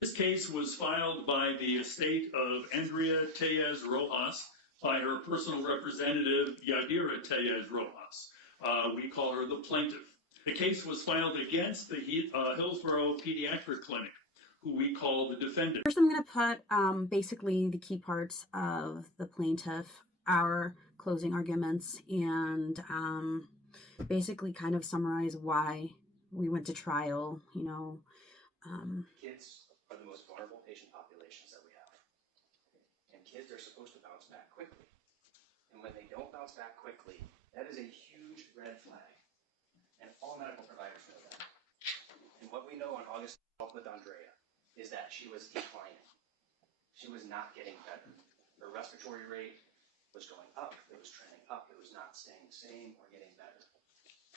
This case was filed by the estate of Andrea Tellez Rojas by her personal representative, Yadira Tellez Rojas. We call her the plaintiff. The case was filed against the Hillsborough Pediatric Clinic, who we call the defendant. First, I'm going to put basically the key parts of the plaintiff, our closing arguments, and basically kind of summarize why we went to trial, Kids are the most vulnerable patient populations that we have. And kids are supposed to bounce back quickly. And when they don't bounce back quickly, that is a huge red flag. And all medical providers know that. And what we know on August 12th with Andrea is that she was declining. She was not getting better. Her respiratory rate was going up. It was trending up. It was not staying the same or getting better.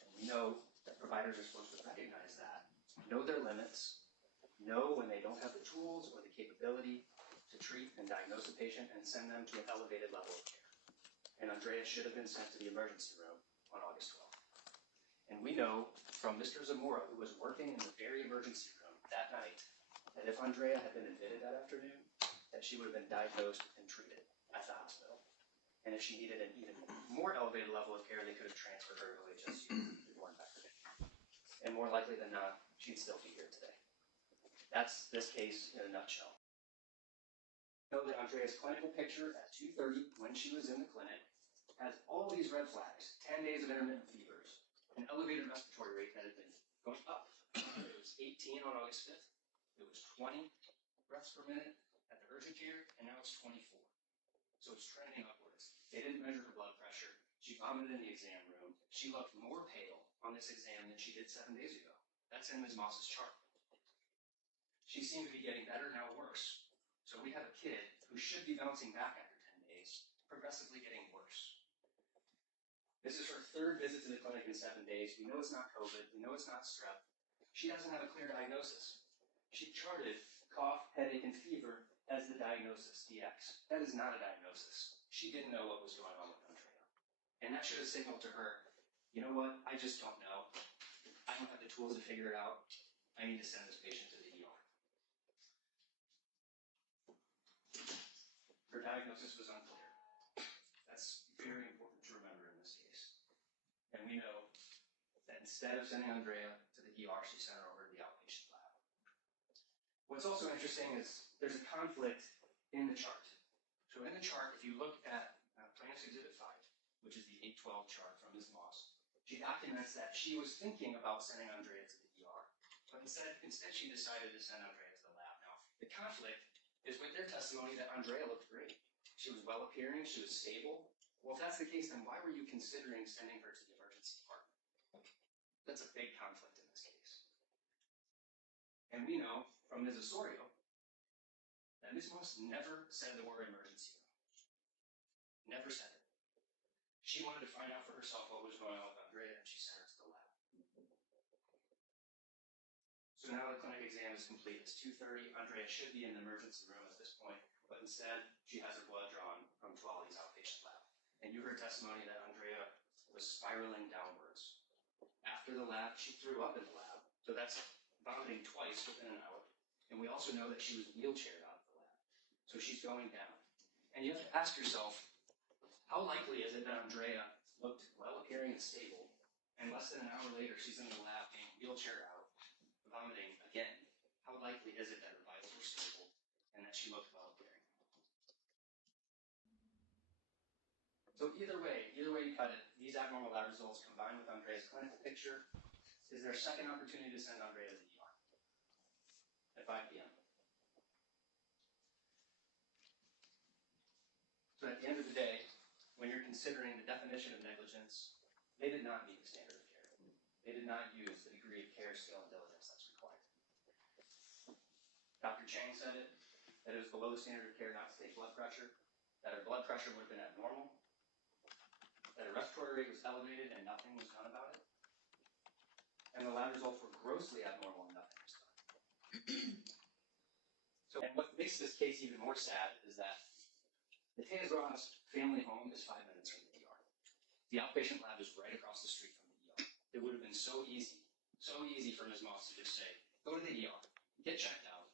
And we know that providers are supposed to recognize that, know their limits, know when they don't have the tools or the capability to treat and diagnose a patient and send them to an elevated level of care. And Andrea should have been sent to the emergency room on August 12th. And we know from Mr. Zamora, who was working in the very emergency room that night, that if Andrea had been admitted that afternoon, that she would have been diagnosed and treated at the hospital. And if she needed an even more elevated level of care, they could have transferred her to OHSU before infected. And more likely than not, she'd still be here today. That's this case in a nutshell. Know that Andrea's clinical picture at 2:30 when she was in the clinic has all these red flags: 10 days of intermittent fevers, an elevated respiratory rate that had been going up. It was 18 on August 5th. It was 20 breaths per minute at the urgent care, and now it's 24. So it's trending upwards. They didn't measure her blood pressure. She vomited in the exam room. She looked more pale on this exam than she did 7 days ago. That's in Ms. Moss's chart. She seemed to be getting better, now worse. So we have a kid who should be bouncing back after 10 days, progressively getting worse. This is her third visit to the clinic in 7 days. We know it's not COVID. We know it's not strep. She doesn't have a clear diagnosis. She charted cough, headache, and fever as the diagnosis, DX. That is not a diagnosis. She didn't know what was going on with Andrea. And that should have signaled to her, you know what, I just don't know. I don't have the tools to figure it out. I need to send this patient to the ER. Her diagnosis was unclear. That's very important to remember in this case. And we know that instead of sending Andrea to the ER, she sent her over to the outpatient lab. What's also interesting is there's a conflict in the chart. So in the chart, if you look at Plaintiff's Exhibit 5, which is the 812 chart from Ms. Moss, she documents that she was thinking about sending Andrea to the ER, but instead she decided to send Andrea to the lab. Now, the conflict is with their testimony that Andrea looked great. She was well appearing, she was stable. Well, if that's the case, then why were you considering sending her to the emergency department? That's a big conflict in this case. And we know from Ms. Osorio that Ms. Moss never said the word emergency room. Never said it. She wanted to find out for herself what was going on with Andrea, and she sent her to the lab. So now the clinic exam is complete. It's 2:30. Andrea should be in the emergency room at this point, but instead she has her blood drawn from Tuali's outpatient lab. And you heard testimony that Andrea was spiraling downwards. After the lab, she threw up in the lab. So that's vomiting twice within an hour. And we also know that she was wheelchaired out of the lab. So she's going down. And you have to ask yourself, how likely is it that Andrea looked well appearing and stable, and less than an hour later she's in the lab being wheelchaired out, vomiting again? How likely is it that her vitals were stable and that she looked well appearing? So either way you cut it, these abnormal lab results combined with Andrea's clinical picture is their second opportunity to send Andrea to the ER at 5 p.m. So at the end of the day, when you're considering the definition of negligence, they did not meet the standard of care. They did not use the degree of care, skill, and diligence that's required. Dr. Chang said it, that it was below the standard of care not to take blood pressure, that her blood pressure would have been abnormal, that her respiratory rate was elevated and nothing was done about it, and the lab results were grossly abnormal and nothing was done. And what makes this case even more sad is that the Tellez Rojas family home is 5 minutes from the ER. The outpatient lab is right across the street from the ER. It would have been so easy for Ms. Moss to just say, go to the ER, get checked out,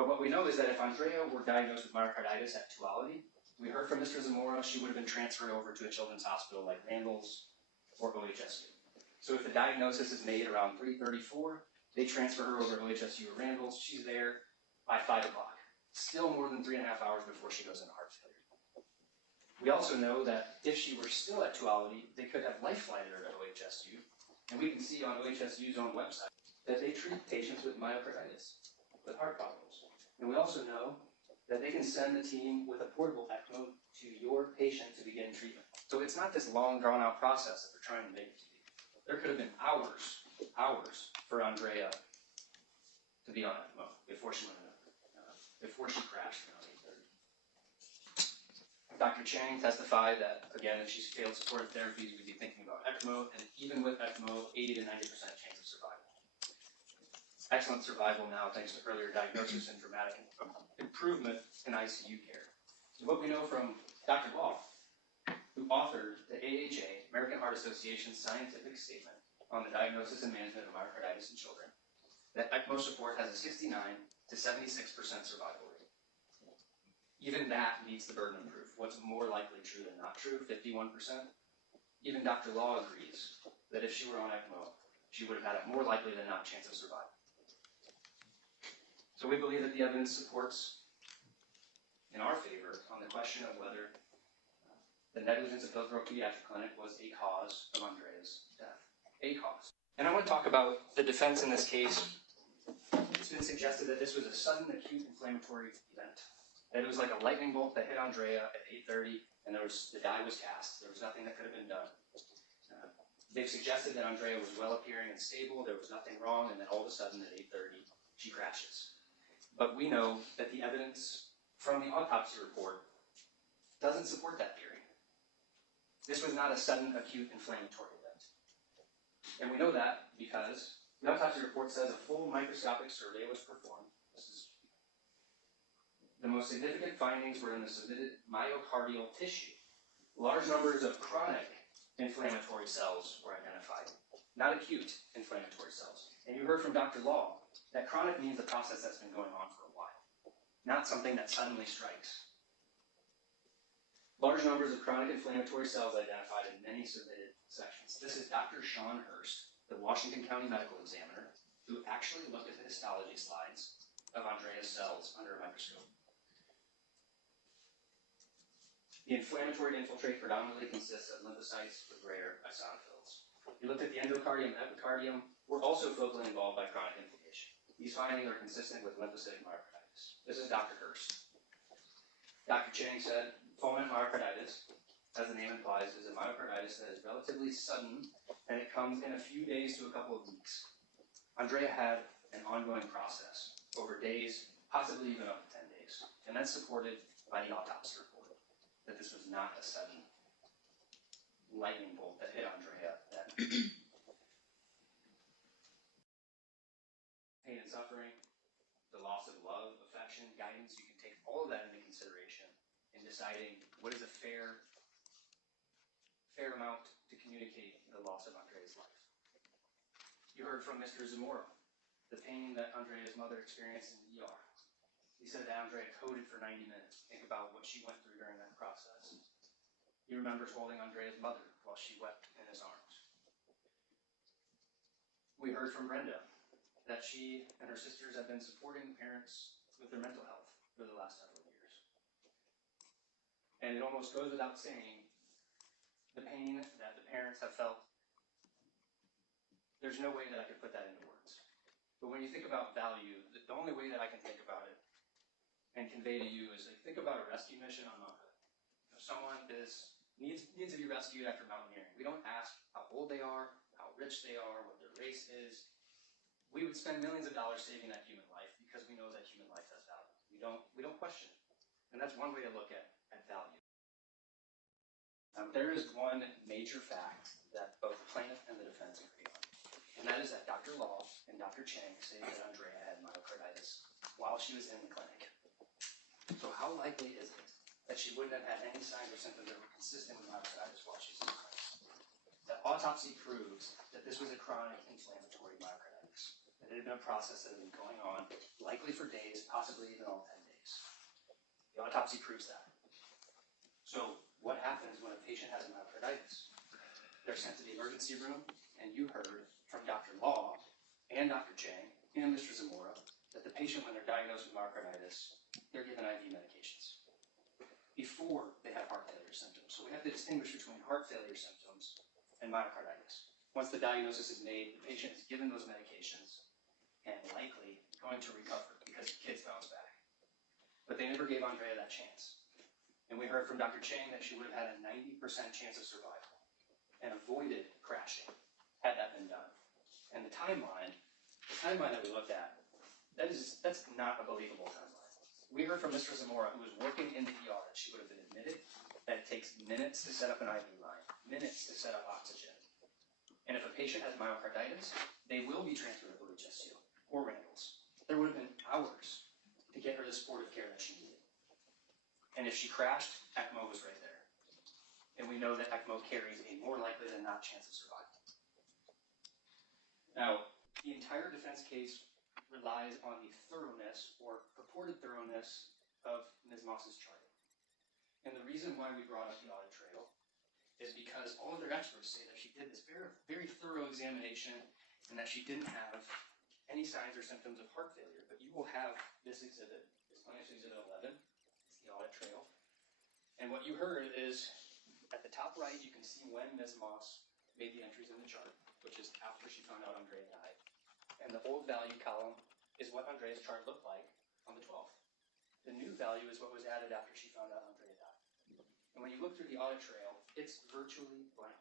But what we know is that if Andrea were diagnosed with myocarditis at Tuality, we heard from Mr. Zamora she would have been transferred over to a children's hospital like Randall's or OHSU. So if the diagnosis is made around 3:34, they transfer her over to OHSU or Randall's. She's there by 5 o'clock. Still more than 3.5 hours before she goes into heart failure. We also know that if she were still at Tuality, they could have life-flighted her to OHSU. And we can see on OHSU's own website that they treat patients with myocarditis, with heart problems. And we also know that they can send the team with a portable ECMO to your patient to begin treatment. So it's not this long, drawn-out process that they're trying to make it to be. There could have been hours for Andrea to be on ECMO before she crashed around 8:30. Dr. Chang testified that, again, if she's failed supportive therapies, we'd be thinking about ECMO, and even with ECMO, 80 to 90% chance of survival. Excellent survival now thanks to earlier diagnosis and dramatic improvement in ICU care. So what we know from Dr. Law, who authored the AHA, American Heart Association's scientific statement on the diagnosis and management of myocarditis in children, that ECMO support has a 69 to 76% survival rate. Even that meets the burden of proof. What's more likely true than not true? 51%. Even Dr. Law agrees that if she were on ECMO, she would have had a more likely than not chance of survival. So we believe that the evidence supports in our favor on the question of whether the negligence of Hillsborough Pediatric Clinic was a cause of Andrea's death. A cause. And I want to talk about the defense in this case. It's been suggested that this was a sudden acute inflammatory event. That it was like a lightning bolt that hit Andrea at 8:30 and the die was cast. There was nothing that could have been done. They've suggested that Andrea was well appearing and stable, there was nothing wrong, and then all of a sudden at 8:30 she crashes. But we know that the evidence from the autopsy report doesn't support that theory. This was not a sudden acute inflammatory event. And we know that because the autopsy report says a full microscopic survey was performed. The most significant findings were in the submitted myocardial tissue. Large numbers of chronic inflammatory cells were identified, not acute inflammatory cells. And you heard from Dr. Law that chronic means a process that's been going on for a while, not something that suddenly strikes. Large numbers of chronic inflammatory cells identified in many submitted sections. This is Dr. Sean Hurst, the Washington County medical examiner, who actually looked at the histology slides of Andrea's cells under a microscope. The inflammatory infiltrate predominantly consists of lymphocytes with rare eosinophils. We looked at the endocardium and epicardium, were also focally involved by chronic inflammation. These findings are consistent with lymphocytic myocarditis. This is Dr. Hurst. Dr. Chang said, fulminant myocarditis, as the name implies, is a myocarditis that is relatively sudden, and it comes in a few days to a couple of weeks. Andrea had an ongoing process over days, possibly even up to 10 days, and that's supported by the autopsy report, that this was not a sudden lightning bolt that hit Andrea that pain and suffering, the loss of love, affection, guidance, you can take all of that into consideration in deciding what is a fair amount to communicate the loss of Andrea's life. You heard from Mr. Zamora, the pain that Andrea's mother experienced in the ER. He said that Andrea coded for 90 minutes. Think about what she went through during that process. He remembers holding Andrea's mother while she wept in his arms. We heard from Brenda that she and her sisters have been supporting parents with their mental health for the last several years. And it almost goes without saying, the pain that the parents have felt, there's no way that I could put that into words. But when you think about value, the only way that I can think about it and convey to you is like, think about a rescue mission on Mount Hood. Someone needs to be rescued after mountaineering. We don't ask how old they are, how rich they are, what their race is. We would spend millions of dollars saving that human life because we know that human life has value. We don't question it. And that's one way to look at value. There is one major fact that both the plaintiff and the defense agree on, and that is that Dr. Law and Dr. Chang say that Andrea had myocarditis while she was in the clinic. So how likely is it that she wouldn't have had any signs or symptoms that were consistent with myocarditis while she's in the clinic? The autopsy proves that this was a chronic inflammatory myocarditis. That it had been a process that had been going on, likely for days, possibly even all 10 days. The autopsy proves that. So what happens when a patient has myocarditis? They're sent to the emergency room, and you heard from Dr. Law and Dr. Chang and Mr. Zamora that the patient, when they're diagnosed with myocarditis, they're given IV medications before they have heart failure symptoms. So we have to distinguish between heart failure symptoms and myocarditis. Once the diagnosis is made, the patient is given those medications and likely going to recover because kids bounce back. But they never gave Andrea that chance. And we heard from Dr. Chang that she would have had a 90% chance of survival and avoided crashing had that been done. And the timeline that we looked at, that's not a believable timeline. We heard from Mr. Zamora, who was working in the ER, that she would have been admitted, that it takes minutes to set up an IV line, minutes to set up oxygen. And if a patient has myocarditis, they will be transferred to OHSU or Randall's. There would have been hours to get her the supportive care that she needed. And if she crashed, ECMO was right there. And we know that ECMO carries a more likely than not chance of survival. Now, the entire defense case relies on the thoroughness or purported thoroughness of Ms. Moss's chart. And the reason why we brought up the audit trail is because all of their experts say that she did this very, very thorough examination and that she didn't have any signs or symptoms of heart failure. But you will have this exhibit, this Clinics Exhibit 11, it's the audit trail. And what you heard is, at the top right, you can see when Ms. Moss made the entries in the chart, which is after she found out Andrea died. And the old value column is what Andrea's chart looked like on the 12th. The new value is what was added after she found out Andrea died. And when you look through the audit trail, it's virtually blank.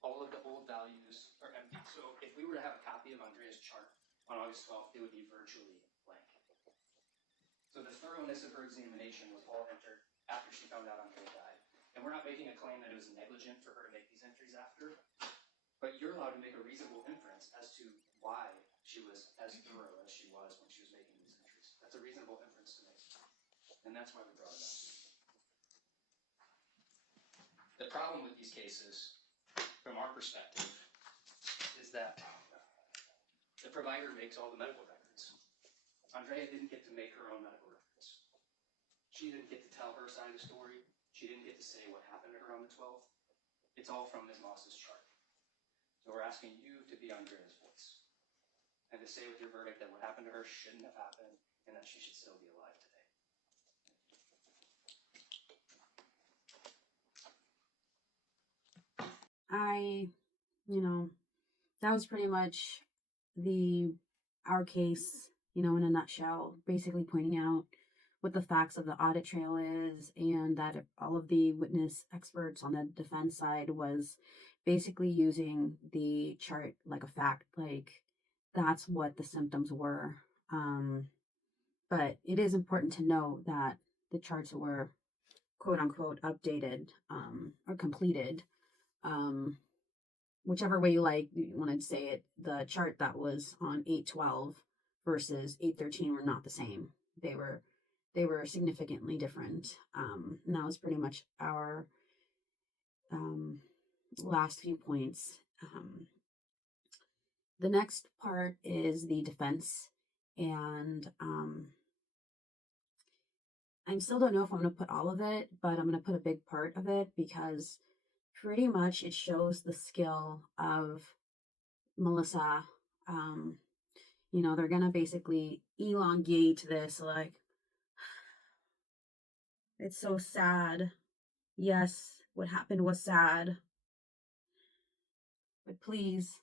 All of the old values are empty. So if we were to have a copy of Andrea's chart on August 12th, it would be virtually blank. So the thoroughness of her examination was all entered after she found out Andrea died. And we're not making a claim that it was negligent for her to make these entries after, but you're allowed to make a reasonable inference as to why she was as thorough as she was when she was making these entries. That's a reasonable inference to make. And that's why we brought it up. The problem with these cases, from our perspective, is that the provider makes all the medical records. Andrea didn't get to make her own medical records. She didn't get to tell her side of the story. She didn't get to say what happened to her on the 12th. It's all from Ms. Moss's chart. So we're asking you to be Andrea's voice and to say with your verdict that what happened to her shouldn't have happened and that she should still be alive today. That was pretty much our case, in a nutshell, basically pointing out what the facts of the audit trail is, and that all of the witness experts on the defense side was basically using the chart like a fact, like that's what the symptoms were. But it is important to note that the charts were quote unquote updated or completed. Whichever way you wanted to say it, the chart that was on 8/12 versus 8/13 were not the same. They were significantly different. And that was pretty much our last few points. The next part is the defense, and I still don't know if I'm going to put all of it, but I'm going to put a big part of it because pretty much it shows the skill of Melissa. They're going to basically elongate this, like, it's so sad. Yes, what happened was sad. But please,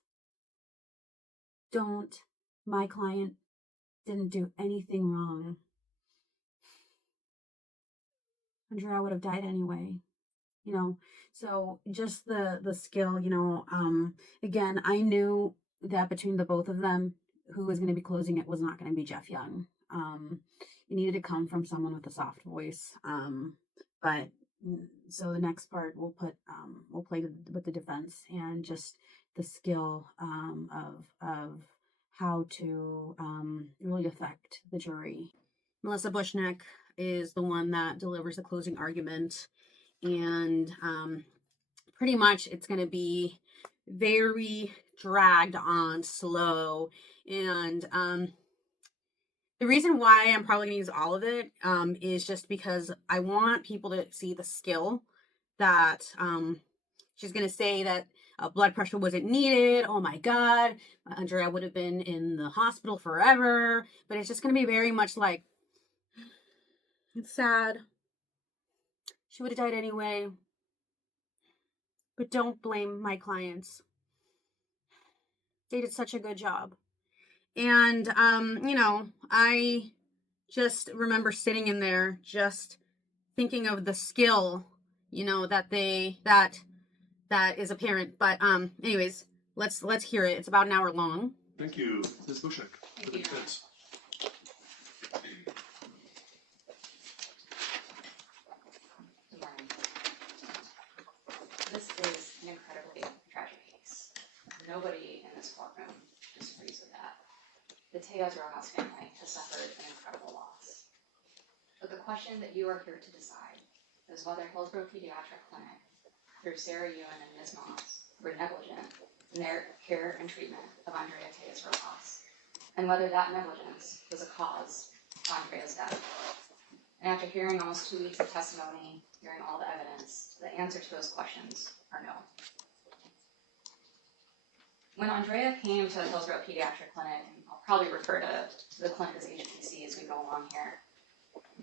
don't. My client didn't do anything wrong. Andrea would have died anyway. So just the skill, again, I knew that between the both of them, who was going to be closing it was not going to be Jeff Young. It needed to come from someone with a soft voice. But so the next part we'll play with the defense and just the skill of how to really affect the jury. Melissa Bushnick is the one that delivers the closing argument, and pretty much it's going to be very dragged on slow. And the reason why I'm probably going to use all of it is just because I want people to see the skill that she's going to say that blood pressure wasn't needed. Oh my God, Andrea would have been in the hospital forever. But it's just going to be very much like, it's sad. She would have died anyway. But don't blame my clients. They did such a good job. And, I just remember sitting in there just thinking of the skill, that is apparent. But anyways, let's hear it. It's about an hour long. Thank you, Ms. Bushek, for the Thank you. defense. Good morning. This is an incredibly tragic case. Nobody in this courtroom disagrees with that. The Tejas-Rojas family has suffered an incredible loss. But the question that you are here to decide is whether Hillsborough Pediatric Clinic, through Sarah Ewan and Ms. Moss, were negligent in their care and treatment of Andrea Tejas-Rojas, and whether that negligence was a cause of Andrea's death. And after hearing almost 2 weeks of testimony, hearing all the evidence, the answer to those questions are no. When Andrea came to Hillsborough Pediatric Clinic, and I'll probably refer to the clinic as HPC as we go along here.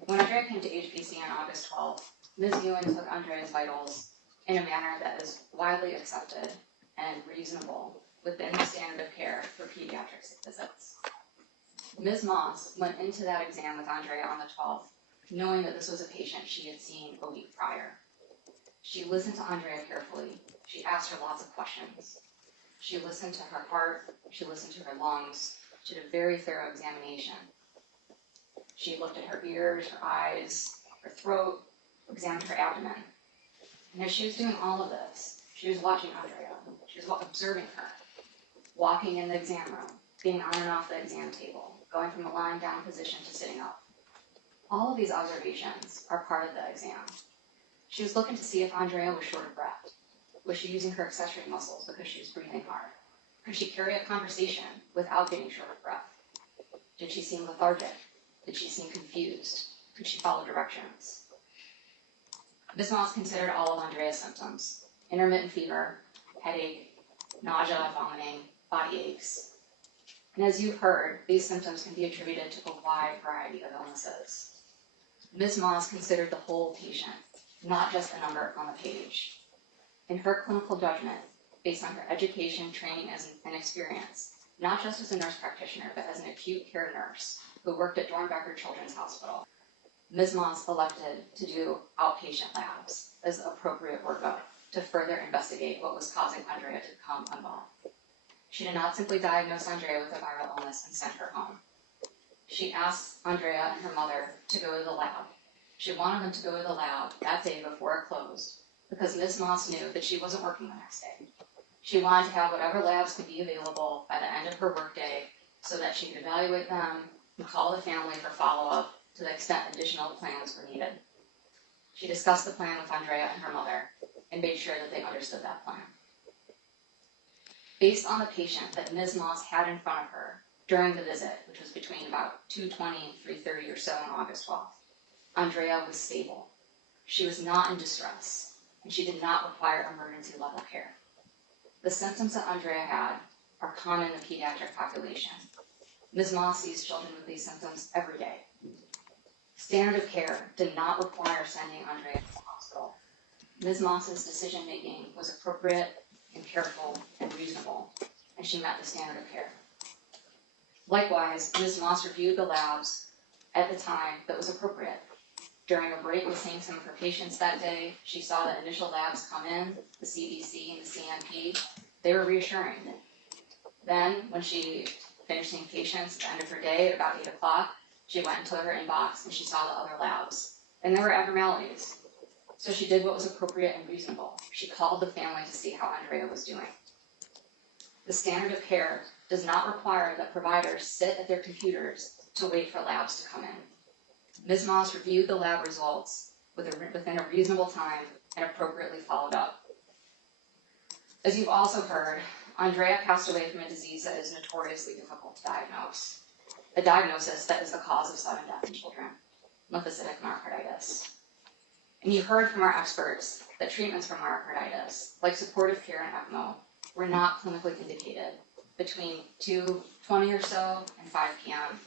When Andrea came to HPC on August 12th, Ms. Ewan took Andrea's vitals in a manner that is widely accepted and reasonable within the standard of care for pediatric visits. Ms. Moss went into that exam with Andrea on the 12th, knowing that this was a patient she had seen a week prior. She listened to Andrea carefully. She asked her lots of questions. She listened to her heart. She listened to her lungs. She did a very thorough examination. She looked at her ears, her eyes, her throat, examined her abdomen. And as she was doing all of this, she was watching Andrea. She was observing her, walking in the exam room, getting on and off the exam table, going from a lying down position to sitting up. All of these observations are part of the exam. She was looking to see if Andrea was short of breath. Was she using her accessory muscles because she was breathing hard? Could she carry a conversation without getting short of breath? Did she seem lethargic? Did she seem confused? Could she follow directions? Ms. Moss considered all of Andrea's symptoms: intermittent fever, headache, nausea, vomiting, body aches. And as you've heard, these symptoms can be attributed to a wide variety of illnesses. Ms. Moss considered the whole patient, not just a number on the page. In her clinical judgment, based on her education, training, and experience, not just as a nurse practitioner, but as an acute care nurse who worked at Dornbecker Children's Hospital, Ms. Moss elected to do outpatient labs as appropriate workup to further investigate what was causing Andrea to become unwell. She did not simply diagnose Andrea with a viral illness and send her home. She asked Andrea and her mother to go to the lab. She wanted them to go to the lab that day before it closed because Ms. Moss knew that she wasn't working the next day. She wanted to have whatever labs could be available by the end of her workday so that she could evaluate them and call the family for follow-up to the extent additional plans were needed. She discussed the plan with Andrea and her mother and made sure that they understood that plan. Based on the patient that Ms. Moss had in front of her during the visit, which was between about 2:20 and 3:30 or so on August 12th, Andrea was stable. She was not in distress, and she did not require emergency level care. The symptoms that Andrea had are common in the pediatric population. Ms. Moss sees children with these symptoms every day. Standard of care did not require sending Andrea to the hospital. Ms. Moss's decision-making was appropriate and careful and reasonable, and she met the standard of care. Likewise, Ms. Moss reviewed the labs at the time that was appropriate. During a break with seeing some of her patients that day, she saw the initial labs come in, the CBC and the CMP. They were reassuring. Then, when she finished seeing patients at the end of her day at about 8 o'clock, she went into her inbox and she saw the other labs. And there were abnormalities. So she did what was appropriate and reasonable. She called the family to see how Andrea was doing. The standard of care does not require that providers sit at their computers to wait for labs to come in. Ms. Moss reviewed the lab results within a reasonable time and appropriately followed up. As you've also heard, Andrea passed away from a disease that is notoriously difficult to diagnose. A diagnosis that is the cause of sudden death in children, lymphocytic myocarditis. And you heard from our experts that treatments for myocarditis, like supportive care and ECMO, were not clinically indicated between 2:20 or so and 5 p.m.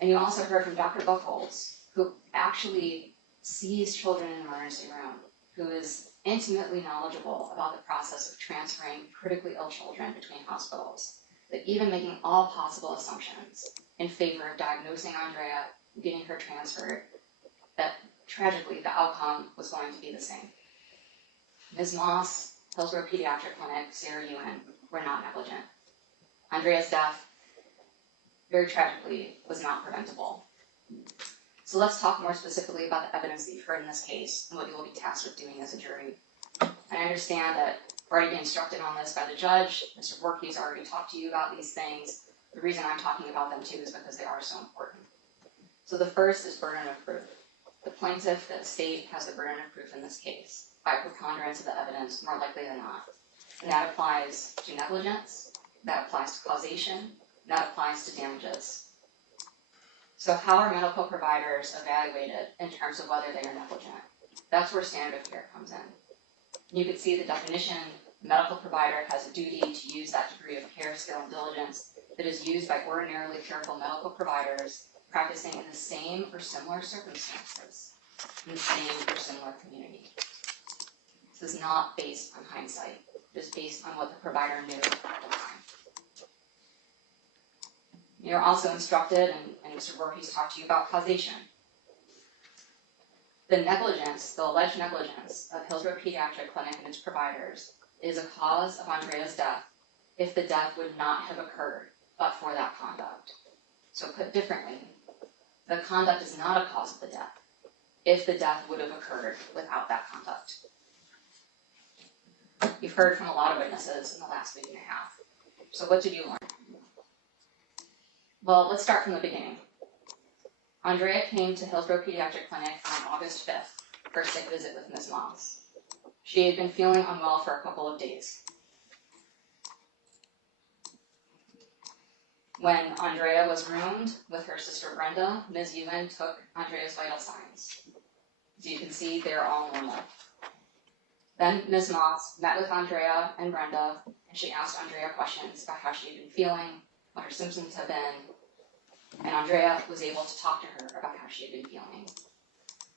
And you also heard from Dr. Buchholz, who actually sees children in an emergency room, who is intimately knowledgeable about the process of transferring critically ill children between hospitals, that even making all possible assumptions in favor of diagnosing Andrea, getting her transferred, that tragically the outcome was going to be the same. Ms. Moss, Hillsborough Pediatric Clinic, Sarah Ewan, were not negligent. Andrea's death, very tragically, was not preventable. So let's talk more specifically about the evidence that you've heard in this case and what you will be tasked with doing as a jury. I understand that we're already being instructed on this by the judge. Mr. Borkey's already talked to you about these things. The reason I'm talking about them too is because they are so important. So the first is burden of proof. The plaintiff, the state, has the burden of proof in this case by preponderance of the evidence, more likely than not. And that applies to negligence, that applies to causation, and that applies to damages. So how are medical providers evaluated in terms of whether they are negligent? That's where standard of care comes in. You can see the definition: the medical provider has a duty to use that degree of care, skill, and diligence that is used by ordinarily careful medical providers practicing in the same or similar circumstances, in the same or similar community. This is not based on hindsight. It is based on what the provider knew at the time. You're also instructed, and Mr. Voorhees talked to you about causation. The negligence, the alleged negligence of Hillsborough Pediatric Clinic and its providers is a cause of Andrea's death if the death would not have occurred but for that conduct. So put differently, the conduct is not a cause of the death if the death would have occurred without that conduct. You've heard from a lot of witnesses in the last week and a half. So what did you learn? Well, let's start from the beginning. Andrea came to Hillsborough Pediatric Clinic on August 5th for a sick visit with Ms. Moss. She had been feeling unwell for a couple of days. When Andrea was roomed with her sister Brenda, Ms. Ewan took Andrea's vital signs. As you can see, they're all normal. Then Ms. Moss met with Andrea and Brenda, and she asked Andrea questions about how she had been feeling, what her symptoms have been, and Andrea was able to talk to her about how she had been feeling.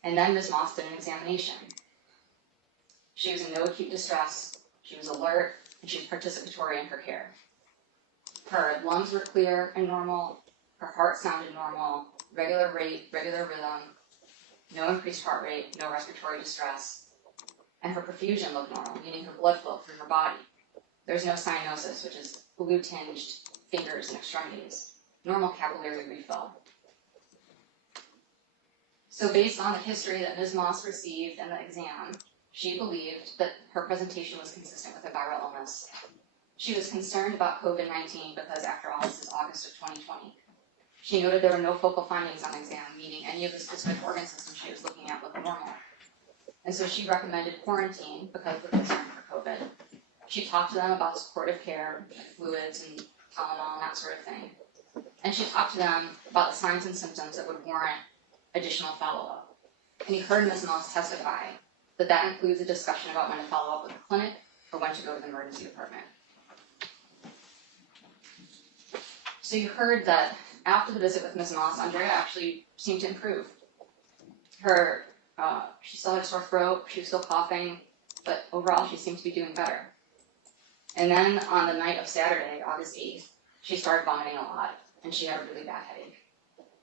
And then Ms. Moss did an examination. She was in no acute distress, she was alert, and she was participatory in her care. Her lungs were clear and normal, her heart sounded normal, regular rate, regular rhythm, no increased heart rate, no respiratory distress, and her perfusion looked normal, meaning her blood flow through her body. There's no cyanosis, which is blue-tinged fingers and extremities. Normal capillary refill. So based on the history that Ms. Moss received in the exam, she believed that her presentation was consistent with a viral illness. She was concerned about COVID-19 because, after all, this is August of 2020. She noted there were no focal findings on exam, meaning any of the specific organ systems she was looking at looked normal. And so she recommended quarantine because of the concern for COVID. She talked to them about supportive care, fluids and Tylenol and that sort of thing. And she talked to them about the signs and symptoms that would warrant additional follow-up. And you heard Ms. Moss testify that that includes a discussion about when to follow up with the clinic or when to go to the emergency department. So you heard that after the visit with Ms. Moss, Andrea actually seemed to improve. She still had a sore throat, she was still coughing, but overall she seemed to be doing better. And then on the night of Saturday, August 8th, she started vomiting a lot, and she had a really bad headache.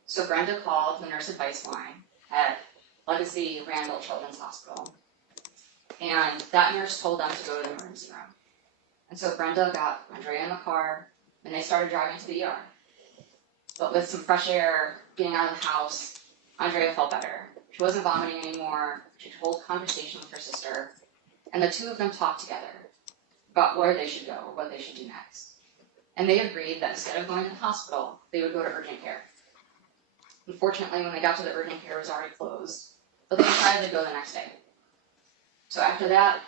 So Brenda called the nurse advice line at Legacy Randall Children's Hospital, and that nurse told them to go to the emergency room. And so Brenda got Andrea in the car, and they started driving to the ER. But with some fresh air, getting out of the house, Andrea felt better. She wasn't vomiting anymore. She told conversation with her sister, and the two of them talked together about where they should go or what they should do next. And they agreed that instead of going to the hospital, they would go to urgent care. Unfortunately, when they got to the urgent care, it was already closed, but they decided to go the next day. So after that,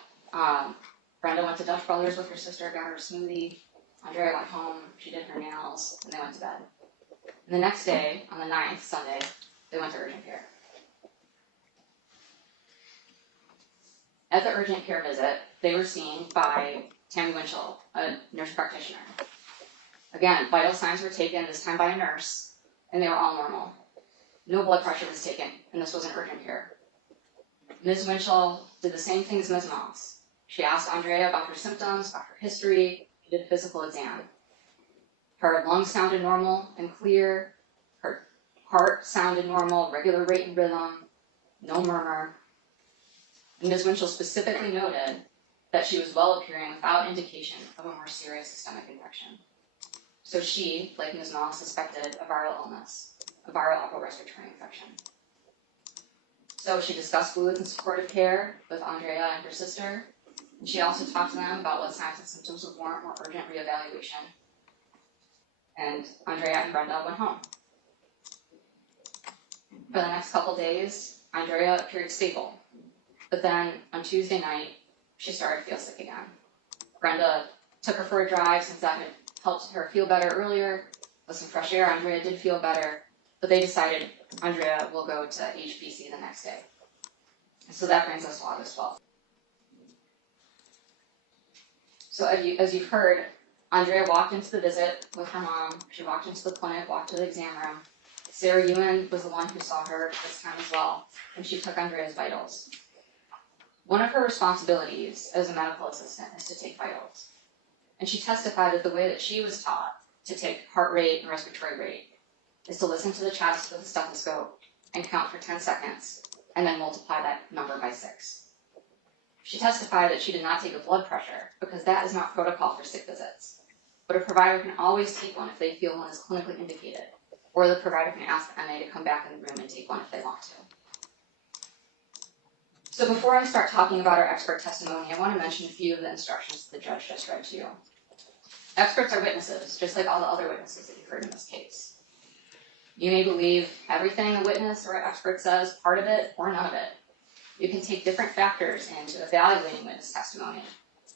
Brenda went to Dutch Brothers with her sister, got her a smoothie. Andrea went home, she did her nails, and they went to bed. And the next day, on the 9th, Sunday, they went to urgent care. At the urgent care visit, they were seen by Tammy Winchell, a nurse practitioner. Again, vital signs were taken, this time by a nurse, and they were all normal. No blood pressure was taken, and this was an urgent care. Ms. Winchell did the same thing as Ms. Moss. She asked Andrea about her symptoms, about her history, she did a physical exam. Her lungs sounded normal and clear, her heart sounded normal, regular rate and rhythm, no murmur. And Ms. Winchell specifically noted that she was well appearing without indication of a more serious systemic infection. So she, like Ms. Moss, suspected a viral illness, a viral upper respiratory infection. So she discussed fluids and supportive care with Andrea and her sister, and she also talked to them about what signs and symptoms would warrant more urgent reevaluation. And Andrea and Brenda went home. For the next couple days, Andrea appeared stable, but then on Tuesday night, she started to feel sick again. Brenda took her for a drive since that had helped her feel better earlier. With some fresh air, Andrea did feel better, but they decided Andrea will go to HPC the next day. And so that brings us to August 12th. So as you've heard, Andrea walked into the visit with her mom. She walked into the clinic, walked to the exam room. Sarah Ewan was the one who saw her this time as well, and she took Andrea's vitals. One of her responsibilities as a medical assistant is to take vitals. And she testified that the way that she was taught to take heart rate and respiratory rate is to listen to the chest with a stethoscope and count for 10 seconds, and then multiply that number by 6. She testified that she did not take a blood pressure because that is not protocol for sick visits. But a provider can always take one if they feel one is clinically indicated, or the provider can ask the MA to come back in the room and take one if they want to. So before I start talking about our expert testimony, I want to mention a few of the instructions the judge just read to you. Experts are witnesses, just like all the other witnesses that you've heard in this case. You may believe everything a witness or an expert says, part of it or none of it. You can take different factors into evaluating witness testimony,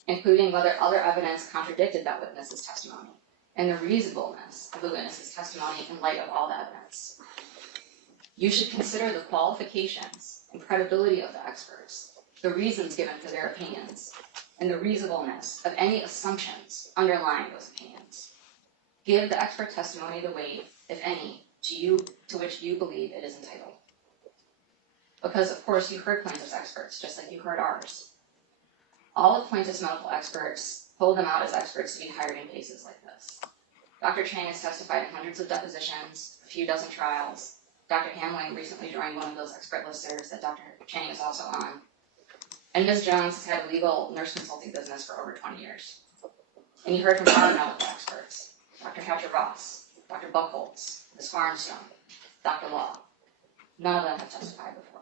including whether other evidence contradicted that witness's testimony, and the reasonableness of the witness's testimony in light of all the evidence. You should consider the qualifications and credibility of the experts, the reasons given for their opinions, and the reasonableness of any assumptions underlying those opinions. Give the expert testimony the weight, if any, to which you believe it is entitled. Because, of course, you heard plaintiff's experts, just like you heard ours. All of plaintiff's medical experts hold them out as experts to be hired in cases like this. Dr. Chang has testified in hundreds of depositions, a few dozen trials. Dr. Hamling recently joined one of those expert listservs that Dr. Chang is also on. And Ms. Jones has had a legal nurse consulting business for over 20 years. And you heard from our medical experts, Dr. Hatcher Ross, Dr. Buchholz, Ms. Farnstone, Dr. Law. None of them have testified before.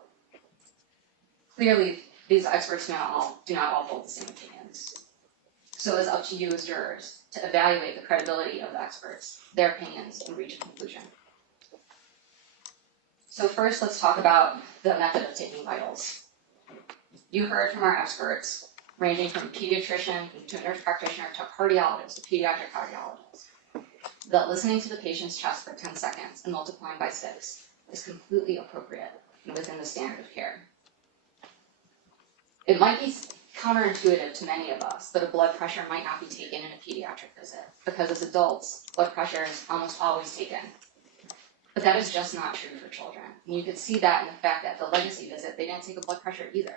Clearly, these experts do not all hold the same opinions. So it's up to you as jurors to evaluate the credibility of the experts, their opinions, and reach a conclusion. So first, let's talk about the method of taking vitals. You heard from our experts, ranging from a pediatrician to a nurse practitioner to a cardiologist, a pediatric cardiologist, that listening to the patient's chest for 10 seconds and multiplying by 6 is completely appropriate and within the standard of care. It might be counterintuitive to many of us that a blood pressure might not be taken in a pediatric visit, because as adults, blood pressure is almost always taken. But that is just not true for children. And you could see that in the fact that at the legacy visit, they didn't take a blood pressure either.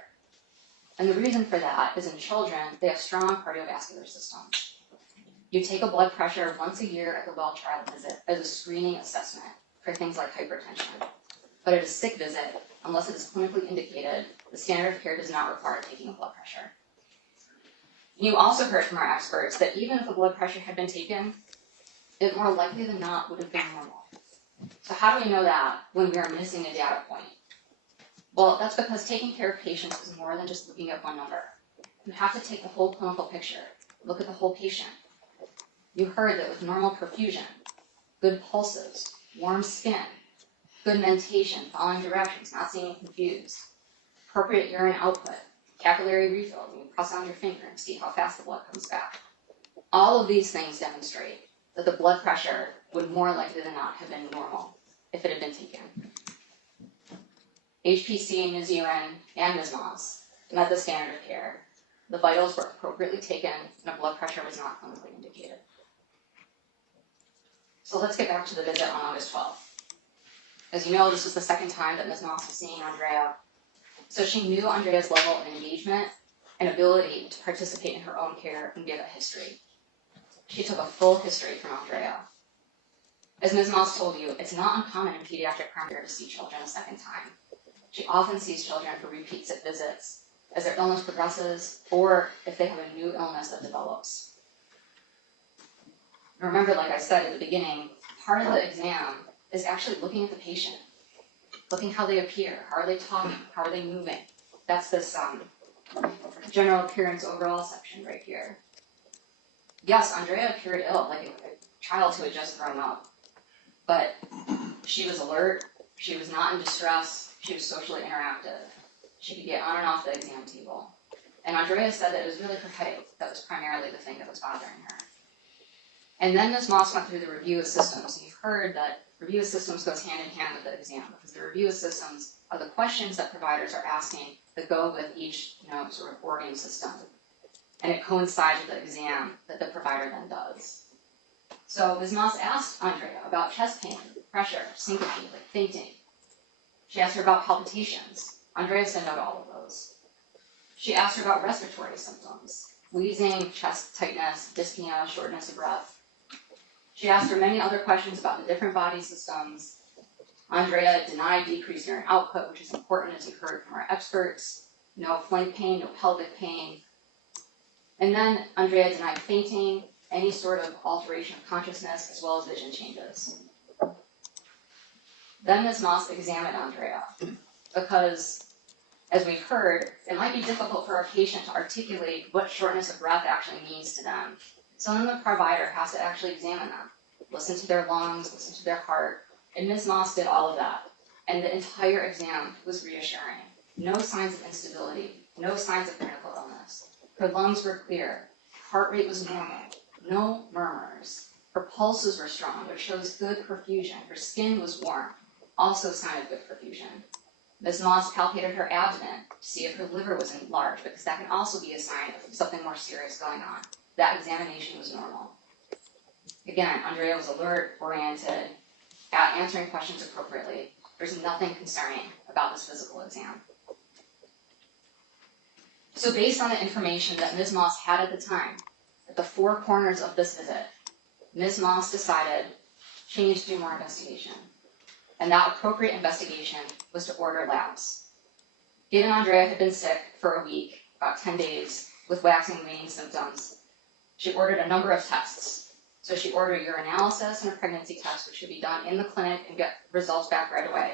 And the reason for that is in children, they have strong cardiovascular systems. You take a blood pressure once a year at the well child visit as a screening assessment for things like hypertension. But at a sick visit, unless it is clinically indicated, the standard of care does not require taking a blood pressure. You also heard from our experts that even if a blood pressure had been taken, it more likely than not would have been normal. So how do we know that when we are missing a data point? Well, that's because taking care of patients is more than just looking at one number. You have to take the whole clinical picture, look at the whole patient. You heard that with normal perfusion, good pulses, warm skin, good mentation, following directions, not seeming confused, appropriate urine output, capillary refills, and you press on your finger and see how fast the blood comes back. All of these things demonstrate that the blood pressure would more likely than not have been normal if it had been taken. HPC, Ms. Ewan, and Ms. Moss met the standard of care. The vitals were appropriately taken, and a blood pressure was not clinically indicated. So let's get back to the visit on August 12th. As you know, this was the second time that Ms. Moss was seeing Andrea. So she knew Andrea's level of engagement and ability to participate in her own care and give a history. She took a full history from Andrea. As Ms. Moss told you, it's not uncommon in pediatric primary care to see children a second time. She often sees children for repeats at visits as their illness progresses or if they have a new illness that develops. Remember, like I said at the beginning, part of the exam is actually looking at the patient, looking how they appear, how are they talking, how are they moving. That's this general appearance overall section right here. Yes, Andrea appeared ill, like a child who had just grown up, but she was alert, she was not in distress, she was socially interactive. She could get on and off the exam table. And Andrea said that it was really her headache that was primarily the thing that was bothering her. And then Ms. Moss went through the review of systems, and you've heard that review of systems goes hand in hand with the exam, because the review of systems are the questions that providers are asking that go with each, sort of organ system. And it coincides with the exam that the provider then does. So Ms. Moss asked Andrea about chest pain, pressure, syncope, like fainting. She asked her about palpitations. Andrea said no to all of those. She asked her about respiratory symptoms, wheezing, chest tightness, dyspnea, shortness of breath. She asked her many other questions about the different body systems. Andrea denied decreased urine output, which is important, as you heard from our experts. No flank pain, no pelvic pain. And then Andrea denied fainting, any sort of alteration of consciousness, as well as vision changes. Then Ms. Moss examined Andrea, because, as we've heard, it might be difficult for a patient to articulate what shortness of breath actually means to them. So then the provider has to actually examine them, listen to their lungs, listen to their heart, and Ms. Moss did all of that. And the entire exam was reassuring. No signs of instability, no signs of critical illness. Her lungs were clear, heart rate was normal, no murmurs. Her pulses were strong, which shows good perfusion. Her skin was warm, also a sign of good perfusion. Ms. Moss palpated her abdomen to see if her liver was enlarged, because that can also be a sign of something more serious going on. That examination was normal. Again, Andrea was alert, oriented, answering questions appropriately. There's nothing concerning about this physical exam. So based on the information that Ms. Moss had at the time, at the four corners of this visit, Ms. Moss decided she needed to do more investigation. And that appropriate investigation was to order labs. Given Andrea had been sick for a week, about 10 days, with waxing and waning symptoms, she ordered a number of tests. So she ordered urinalysis and a pregnancy test, which should be done in the clinic and get results back right away.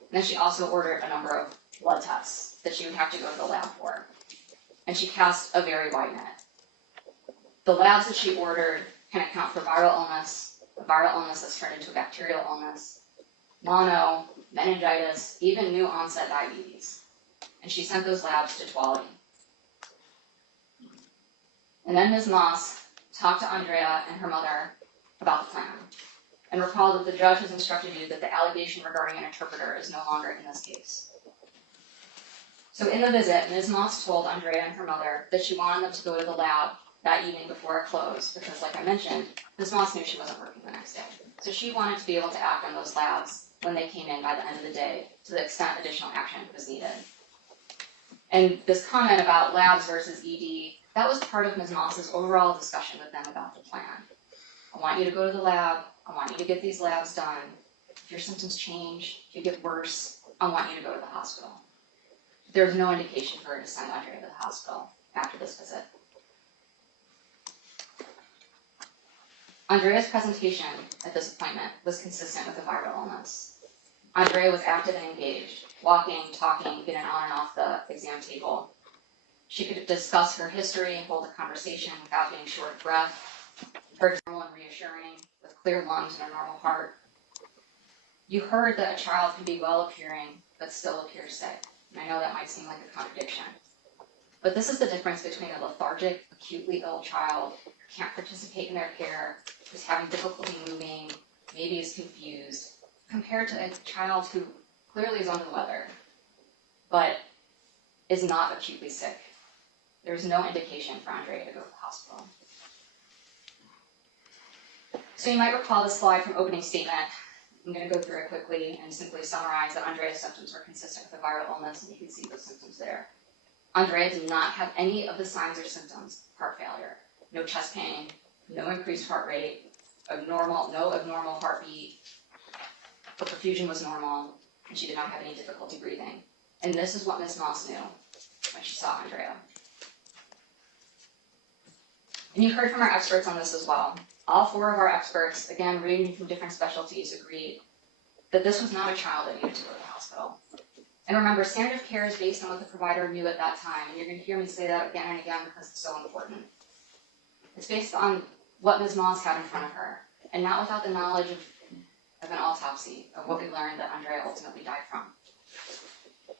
And then she also ordered a number of blood tests that she would have to go to the lab for. And she cast a very wide net. The labs that she ordered can account for viral illness, a viral illness that's turned into a bacterial illness, mono, meningitis, even new onset diabetes. And she sent those labs to Tuolumne. And then Ms. Moss talked to Andrea and her mother about the plan, and recalled that the judge has instructed you that the allegation regarding an interpreter is no longer in this case. So in the visit, Ms. Moss told Andrea and her mother that she wanted them to go to the lab that evening before it closed, because like I mentioned, Ms. Moss knew she wasn't working the next day. So she wanted to be able to act on those labs when they came in by the end of the day, to the extent additional action was needed. And this comment about labs versus ED, that was part of Ms. Moss's overall discussion with them about the plan. I want you to go to the lab. I want you to get these labs done. If your symptoms change, if you get worse, I want you to go to the hospital. There's no indication for her to send Andrea to the hospital after this visit. Andrea's presentation at this appointment was consistent with the viral illness. Andrea was active and engaged, walking, talking, getting on and off the exam table. She could discuss her history and hold a conversation without getting short of breath. Her normal and reassuring, with clear lungs and a normal heart. You heard that a child can be well appearing, but still appear sick. And I know that might seem like a contradiction. But this is the difference between a lethargic, acutely ill child who can't participate in their care, who's having difficulty moving, maybe is confused, compared to a child who clearly is under the weather, but is not acutely sick. There's no indication for Andrea to go to the hospital. So you might recall this slide from opening statement. I'm going to go through it quickly and simply summarize that Andrea's symptoms were consistent with a viral illness, and you can see those symptoms there. Andrea did not have any of the signs or symptoms of heart failure. No chest pain, no increased heart rate, no abnormal heartbeat. Her perfusion was normal, and she did not have any difficulty breathing. And this is what Ms. Moss knew when she saw Andrea. And you heard from our experts on this as well. All four of our experts, again, ranging from different specialties, agreed that this was not a child that needed to go to the hospital. And remember, standard of care is based on what the provider knew at that time, and you're going to hear me say that again and again because it's so important. It's based on what Ms. Moss had in front of her, and not without the knowledge of an autopsy, of what we learned that Andrea ultimately died from.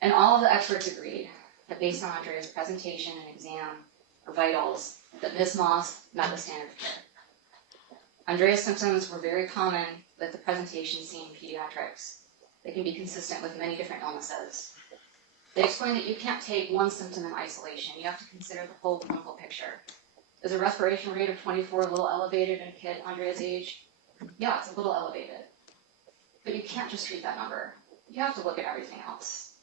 And all of the experts agreed that based on Andrea's presentation and exam or vitals, that Ms. Moss met the standard of care. Andrea's symptoms were very common with the presentation seen in pediatrics. They can be consistent with many different illnesses. They explain that you can't take one symptom in isolation. You have to consider the whole clinical picture. Is a respiration rate of 24 a little elevated in a kid Andrea's age? Yeah, it's a little elevated. But you can't just treat that number. You have to look at everything else.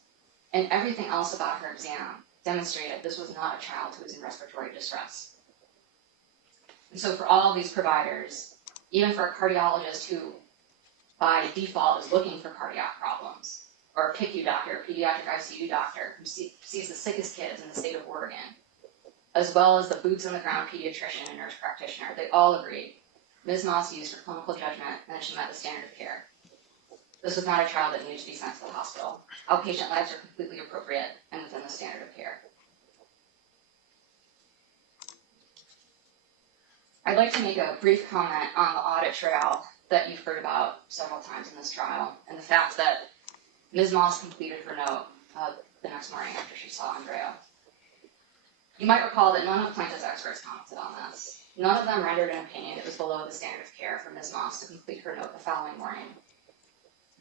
And everything else about her exam demonstrated this was not a child who was in respiratory distress. And so for all of these providers, even for a cardiologist who by default is looking for cardiac problems, or a PICU doctor, a pediatric ICU doctor, who sees the sickest kids in the state of Oregon, as well as the boots on the ground pediatrician and nurse practitioner, they all agreed. Ms. Moss used her clinical judgment and that she met the standard of care. This was not a child that needed to be sent to the hospital. Outpatient labs are completely appropriate and within the standard of care. I'd like to make a brief comment on the audit trail that you've heard about several times in this trial, and the fact that Ms. Moss completed her note the next morning after she saw Andrea. You might recall that none of plaintiff's experts commented on this. None of them rendered an opinion that was below the standard of care for Ms. Moss to complete her note the following morning.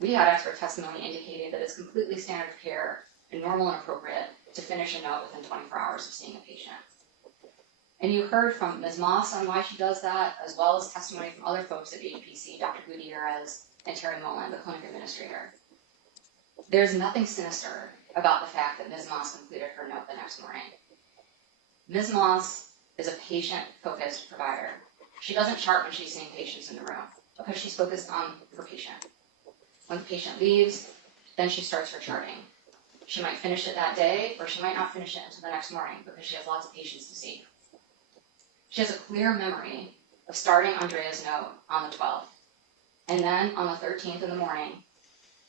We had expert testimony indicating that it's completely standard of care and normal and appropriate to finish a note within 24 hours of seeing a patient. And you heard from Ms. Moss on why she does that, as well as testimony from other folks at HPC, Dr. Gutierrez and Terry Mullen, the clinic administrator. There's nothing sinister about the fact that Ms. Moss completed her note the next morning. Ms. Moss is a patient-focused provider. She doesn't chart when she's seeing patients in the room because she's focused on her patient. When the patient leaves, then she starts her charting. She might finish it that day, or she might not finish it until the next morning because she has lots of patients to see. She has a clear memory of starting Andrea's note on the 12th. And then on the 13th in the morning,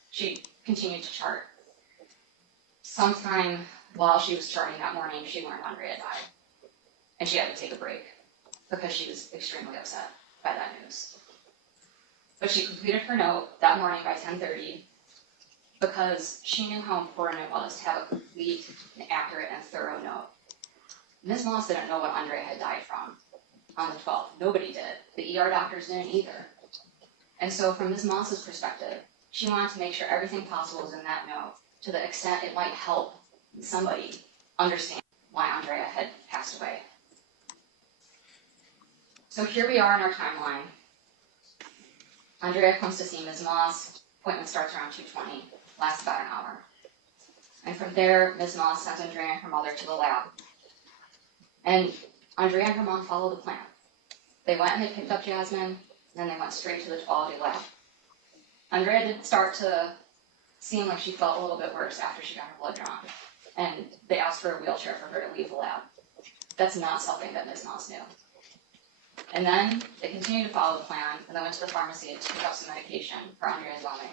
she continued to chart. Sometime while she was charting that morning, she learned Andrea died. And she had to take a break because she was extremely upset by that news. But she completed her note that morning by 10:30 because she knew how important it was to have a complete, and accurate, and thorough note. Ms. Moss didn't know what Andrea had died from on the 12th. Nobody did. The ER doctors didn't either. And so from Ms. Moss's perspective, she wanted to make sure everything possible was in that note to the extent it might help somebody understand why Andrea had passed away. So here we are in our timeline. Andrea comes to see Ms. Moss. Appointment starts around 2:20, lasts about an hour. And from there, Ms. Moss sends Andrea and her mother to the lab. And Andrea and her mom followed the plan. They went and they picked up Jasmine, and then they went straight to the quality lab. Andrea did start to seem like she felt a little bit worse after she got her blood drawn, and they asked for a wheelchair for her to leave the lab. That's not something that Ms. Moss knew. And then they continued to follow the plan, and they went to the pharmacy to pick up some medication for Andrea's vomiting.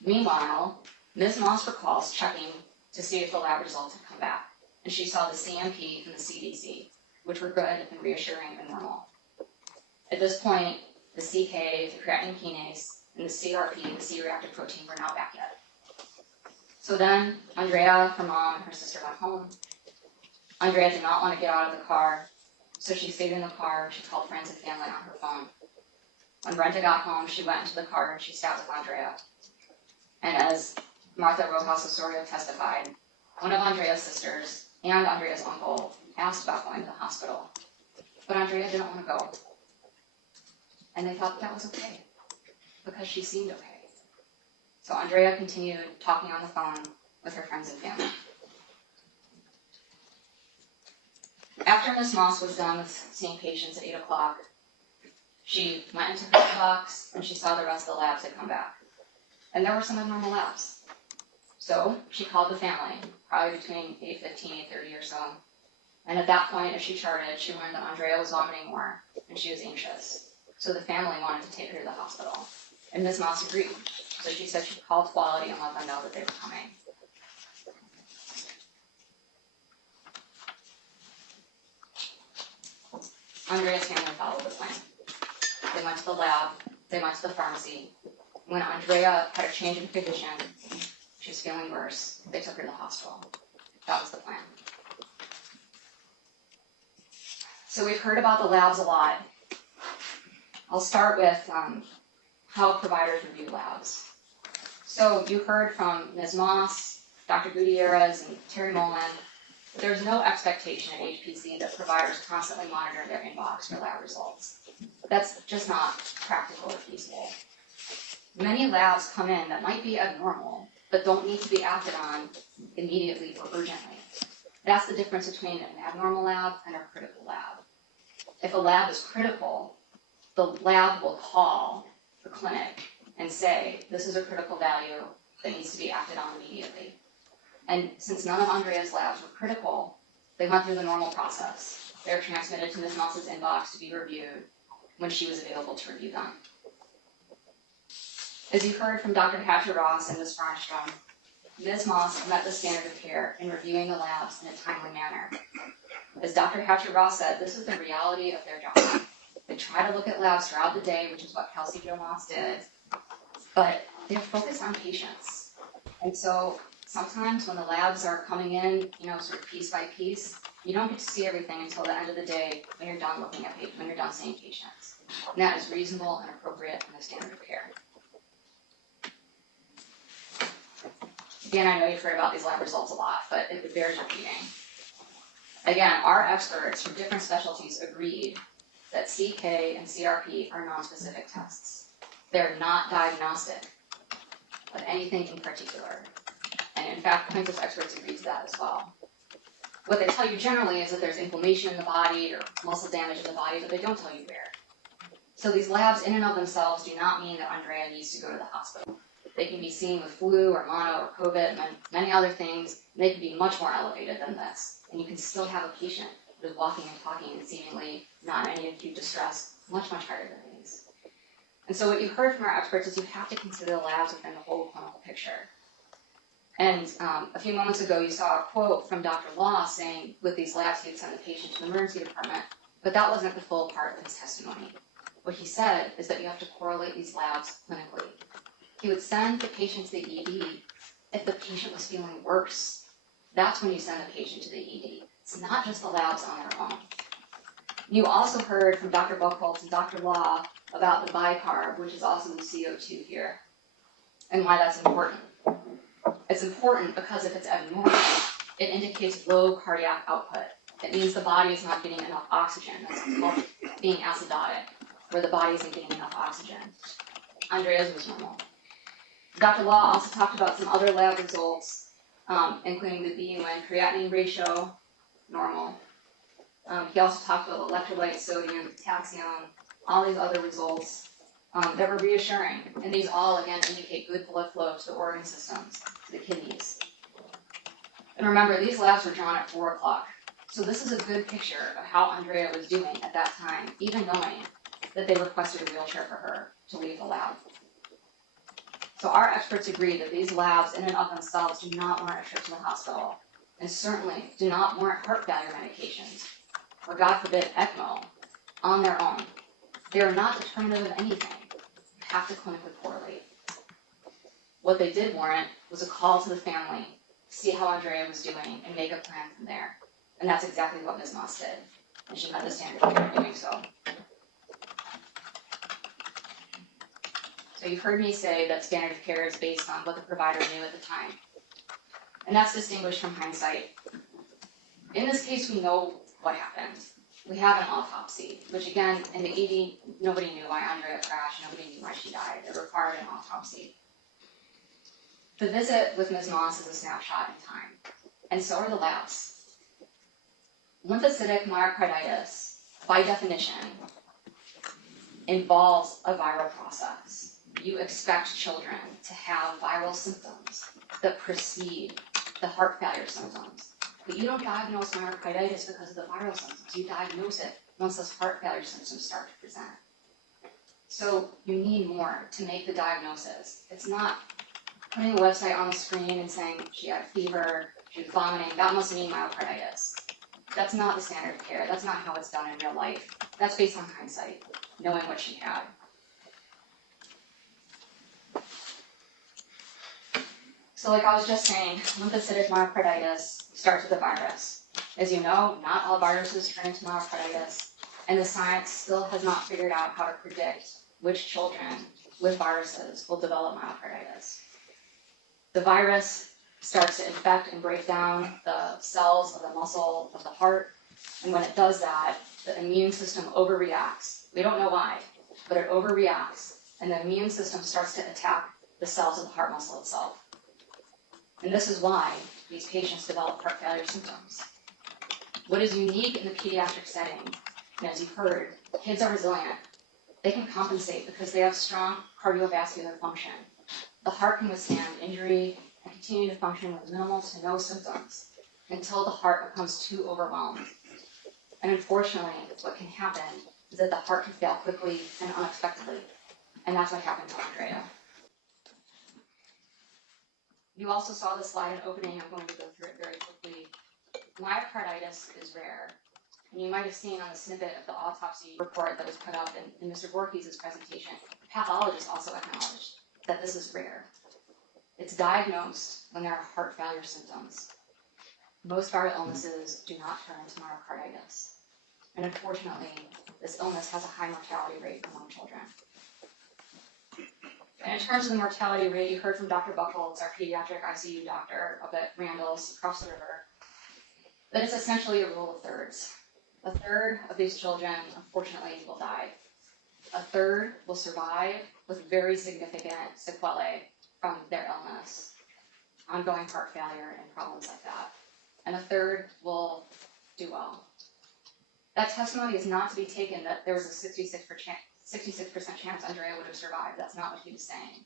Meanwhile, Ms. Moss recalls checking to see if the lab results had come back, and she saw the CMP and the CDC, which were good and reassuring and normal. At this point, the CK, the creatine kinase, and the CRP, the C-reactive protein, were not back yet. So then, Andrea, her mom, and her sister went home. Andrea did not want to get out of the car, so she stayed in the car. She called friends and family on her phone. When Brenda got home, she went into the car and she sat with Andrea. And as Martha Rojas-Osorio testified, one of Andrea's sisters and Andrea's uncle asked about going to the hospital, but Andrea didn't want to go. And they thought that was okay, because she seemed okay. So Andrea continued talking on the phone with her friends and family. After Ms. Moss was done with seeing patients at 8 o'clock, she went into her box and she saw the rest of the labs had come back. And there were some abnormal labs. So she called the family, probably between 8:15, 8:30 or so. And at that point, as she charted, she learned that Andrea was vomiting more and she was anxious. So the family wanted to take her to the hospital. And Ms. Moss agreed. So she said she'd call quality and let them know that they were coming. Andrea's family followed the plan. They went to the lab, they went to the pharmacy. When Andrea had a change in condition, she was feeling worse, they took her to the hospital. That was the plan. So we've heard about the labs a lot. I'll start with how providers review labs. So you heard from Ms. Moss, Dr. Gutierrez, and Terry Mullen. There's no expectation at HPC that providers constantly monitor their inbox for lab results. That's just not practical or feasible. Many labs come in that might be abnormal, but don't need to be acted on immediately or urgently. That's the difference between an abnormal lab and a critical lab. If a lab is critical, the lab will call the clinic and say, this is a critical value that needs to be acted on immediately. And since none of Andrea's labs were critical, they went through the normal process. They were transmitted to Ms. Moss's inbox to be reviewed when she was available to review them. As you heard from Dr. Hatcher-Ross and Ms. Farnstrom, Ms. Moss met the standard of care in reviewing the labs in a timely manner. As Dr. Hatcher-Ross said, this is the reality of their job. They try to look at labs throughout the day, which is what Kelsey Jo Moss did, but they're focused on patients. And so sometimes when the labs are coming in, sort of piece by piece, you don't get to see everything until the end of the day when you're done looking at patients, when you're done seeing patients. And that is reasonable and appropriate in the standard of care. Again, I know you've heard about these lab results a lot, but it bears repeating. Again, our experts from different specialties agreed that CK and CRP are nonspecific tests. They're not diagnostic of anything in particular. And in fact, plaintiff's experts agree to that as well. What they tell you generally is that there's inflammation in the body or muscle damage in the body, but they don't tell you where. So these labs in and of themselves do not mean that Andrea needs to go to the hospital. They can be seen with flu or mono or COVID and many other things, and they can be much more elevated than this. And you can still have a patient who is walking and talking and seemingly not in any acute distress, much, much higher than these. And so what you've heard from our experts is you have to consider the labs within the whole clinical picture. And a few moments ago, you saw a quote from Dr. Law saying with these labs, he would send the patient to the emergency department, but that wasn't the full part of his testimony. What he said is that you have to correlate these labs clinically. He would send the patient to the ED if the patient was feeling worse. That's when you send the patient to the ED. It's not just the labs on their own. You also heard from Dr. Buchholz and Dr. Law about the bicarb, which is also the CO2 here, and why that's important. It's important because if it's abnormal, it indicates low cardiac output. It means the body is not getting enough oxygen. That's called being acidotic, where the body isn't getting enough oxygen. Andrea's was normal. Dr. Law also talked about some other lab results, including the BUN creatinine ratio, normal. He also talked about electrolytes, sodium, potassium, all these other results that were reassuring. And these all, again, indicate good blood flow to the organ systems, to the kidneys. And remember, these labs were drawn at 4 o'clock. So this is a good picture of how Andrea was doing at that time, even knowing that they requested a wheelchair for her to leave the lab. So our experts agree that these labs in and of themselves do not warrant a trip to the hospital, and certainly do not warrant heart failure medications, or God forbid, ECMO, on their own. They are not determinative of anything. You have to clinically correlate. What they did warrant was a call to the family, see how Andrea was doing, and make a plan from there. And that's exactly what Ms. Moss did. And she met the standard of care in doing so. So you've heard me say that standard of care is based on what the provider knew at the time. And that's distinguished from hindsight. In this case, we know what happened. We have an autopsy, which again, in the ED, nobody knew why Andrea crashed, nobody knew why she died. It required an autopsy. The visit with Ms. Moss is a snapshot in time, and so are the labs. Lymphocytic myocarditis, by definition, involves a viral process. You expect children to have viral symptoms that precede the heart failure symptoms. But you don't diagnose myocarditis because of the viral symptoms. You diagnose it once those heart failure symptoms start to present. So you need more to make the diagnosis. It's not putting a website on the screen and saying she had a fever, she was vomiting, that must mean myocarditis. That's not the standard of care. That's not how it's done in real life. That's based on hindsight, knowing what she had. So like I was just saying, lymphocytic myocarditis starts with a virus. As you know, not all viruses turn into myocarditis, and the science still has not figured out how to predict which children with viruses will develop myocarditis. The virus starts to infect and break down the cells of the muscle of the heart, and when it does that, the immune system overreacts. We don't know why, but it overreacts, and the immune system starts to attack the cells of the heart muscle itself. And this is why these patients develop heart failure symptoms. What is unique in the pediatric setting, and as you've heard, kids are resilient. They can compensate because they have strong cardiovascular function. The heart can withstand injury and continue to function with minimal to no symptoms until the heart becomes too overwhelmed. And unfortunately, what can happen is that the heart can fail quickly and unexpectedly. And that's what happened to Andrea. You also saw the slide in opening. I'm going to go through it very quickly. Myocarditis is rare. And you might have seen on the snippet of the autopsy report that was put up in Mr. Voorhees' presentation, pathologists also acknowledged that this is rare. It's diagnosed when there are heart failure symptoms. Most viral illnesses do not turn into myocarditis. And unfortunately, this illness has a high mortality rate among children. And in terms of the mortality rate, you heard from Dr. Buchholz, our pediatric ICU doctor up at Randall's across the river, that it's essentially a rule of thirds. A third of these children, unfortunately, will die. A third will survive with very significant sequelae from their illness, ongoing heart failure and problems like that. And a third will do well. That testimony is not to be taken that there was a 66% chance Andrea would have survived. That's not what he was saying.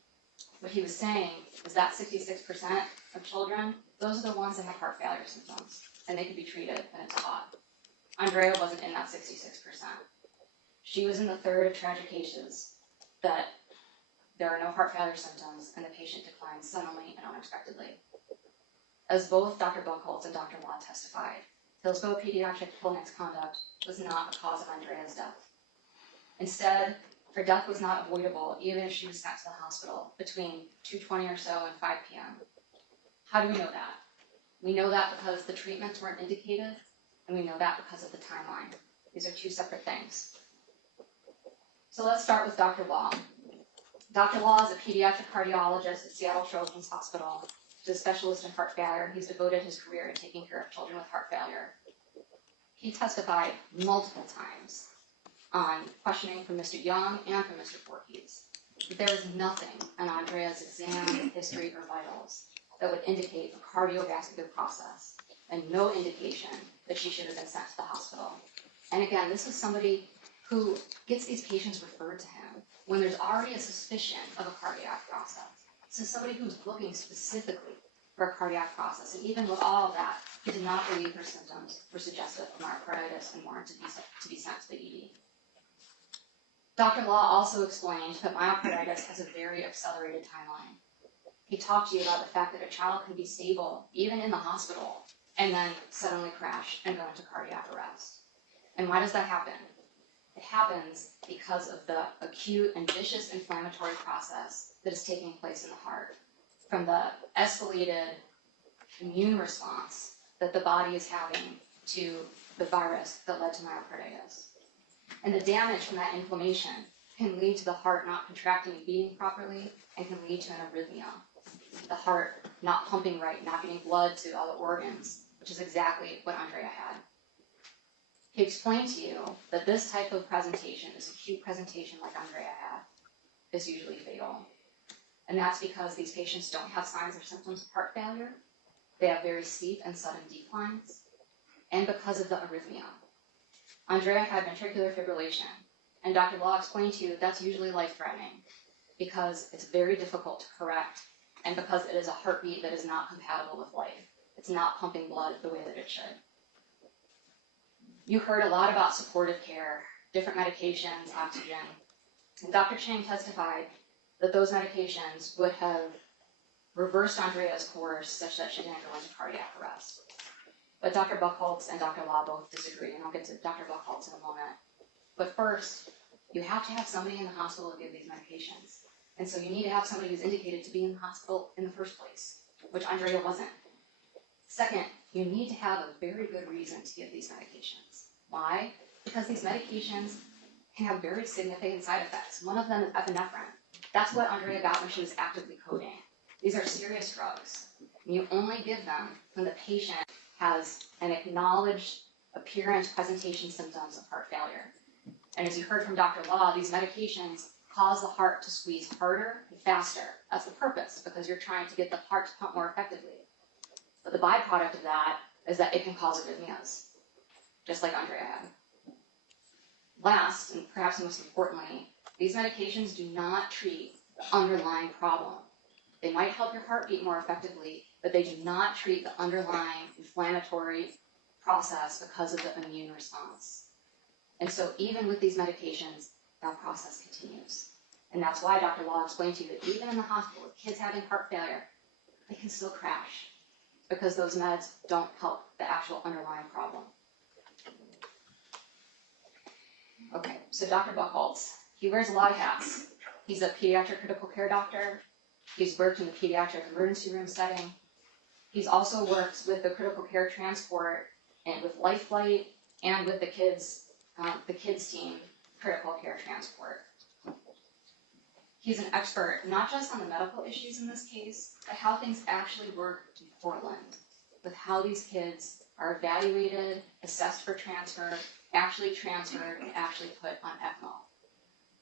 What he was saying is that 66% of children, those are the ones that have heart failure symptoms, and they could be treated, and it's taught. Andrea wasn't in that 66%. She was in the third of tragic cases that there are no heart failure symptoms, and the patient declines suddenly and unexpectedly. As both Dr. Buchholz and Dr. Law testified, Hillsborough pediatric clinic's conduct was not the cause of Andrea's death. Instead, her death was not avoidable even if she was sent to the hospital between 2:20 or so and 5 p.m. How do we know that? We know that because the treatments weren't indicated, and we know that because of the timeline. These are two separate things. So let's start with Dr. Law. Dr. Law is a pediatric cardiologist at Seattle Children's Hospital. He's a specialist in heart failure. He's devoted his career to taking care of children with heart failure. He testified multiple times on questioning from Mr. Young and from Mr. Voorhees. There was nothing in Andrea's exam, history, or vitals that would indicate a cardiovascular process, and no indication that she should have been sent to the hospital. And again, this is somebody who gets these patients referred to him when there's already a suspicion of a cardiac process. This is somebody who's looking specifically for a cardiac process, and even with all of that, he did not believe her symptoms were suggestive of myocarditis and warranted to be sent to the ED. Dr. Law also explained that myocarditis has a very accelerated timeline. He talked to you about the fact that a child can be stable, even in the hospital, and then suddenly crash and go into cardiac arrest. And why does that happen? It happens because of the acute and vicious inflammatory process that is taking place in the heart, from the escalated immune response that the body is having to the virus that led to myocarditis. And the damage from that inflammation can lead to the heart not contracting and beating properly and can lead to an arrhythmia. The heart not pumping right, not getting blood to all the organs, which is exactly what Andrea had. He explained to you that this type of presentation, this acute presentation like Andrea had, is usually fatal. And that's because these patients don't have signs or symptoms of heart failure. They have very steep and sudden declines, and because of the arrhythmia. Andrea had ventricular fibrillation, and Dr. Law explained to you that's usually life-threatening because it's very difficult to correct, and because it is a heartbeat that is not compatible with life. It's not pumping blood the way that it should. You heard a lot about supportive care, different medications, oxygen, and Dr. Chang testified that those medications would have reversed Andrea's course such that she didn't go into cardiac arrest. But Dr. Buchholz and Dr. Law both disagree, and I'll get to Dr. Buchholz in a moment. But first, you have to have somebody in the hospital to give these medications. And so you need to have somebody who's indicated to be in the hospital in the first place, which Andrea wasn't. Second, you need to have a very good reason to give these medications. Why? Because these medications can have very significant side effects. One of them is epinephrine. That's what Andrea got when she was actively coding. These are serious drugs. And you only give them when the patient has an acknowledged appearance, presentation symptoms of heart failure. And as you heard from Dr. Law, these medications cause the heart to squeeze harder and faster. That's the purpose, because you're trying to get the heart to pump more effectively. But the byproduct of that is that it can cause arrhythmias, just like Andrea had. Last, and perhaps most importantly, these medications do not treat the underlying problem. They might help your heart beat more effectively, but they do not treat the underlying inflammatory process because of the immune response. And so even with these medications, that process continues. And that's why Dr. Law explained to you that even in the hospital with kids having heart failure, they can still crash because those meds don't help the actual underlying problem. Okay, so Dr. Buchholz, he wears a lot of hats. He's a pediatric critical care doctor. He's worked in the pediatric emergency room setting. He's also worked with the critical care transport and with Life Flight and with the kids team critical care transport. He's an expert not just on the medical issues in this case, but how things actually work in Portland, with how these kids are evaluated, assessed for transfer, actually transferred, and actually put on ECMO.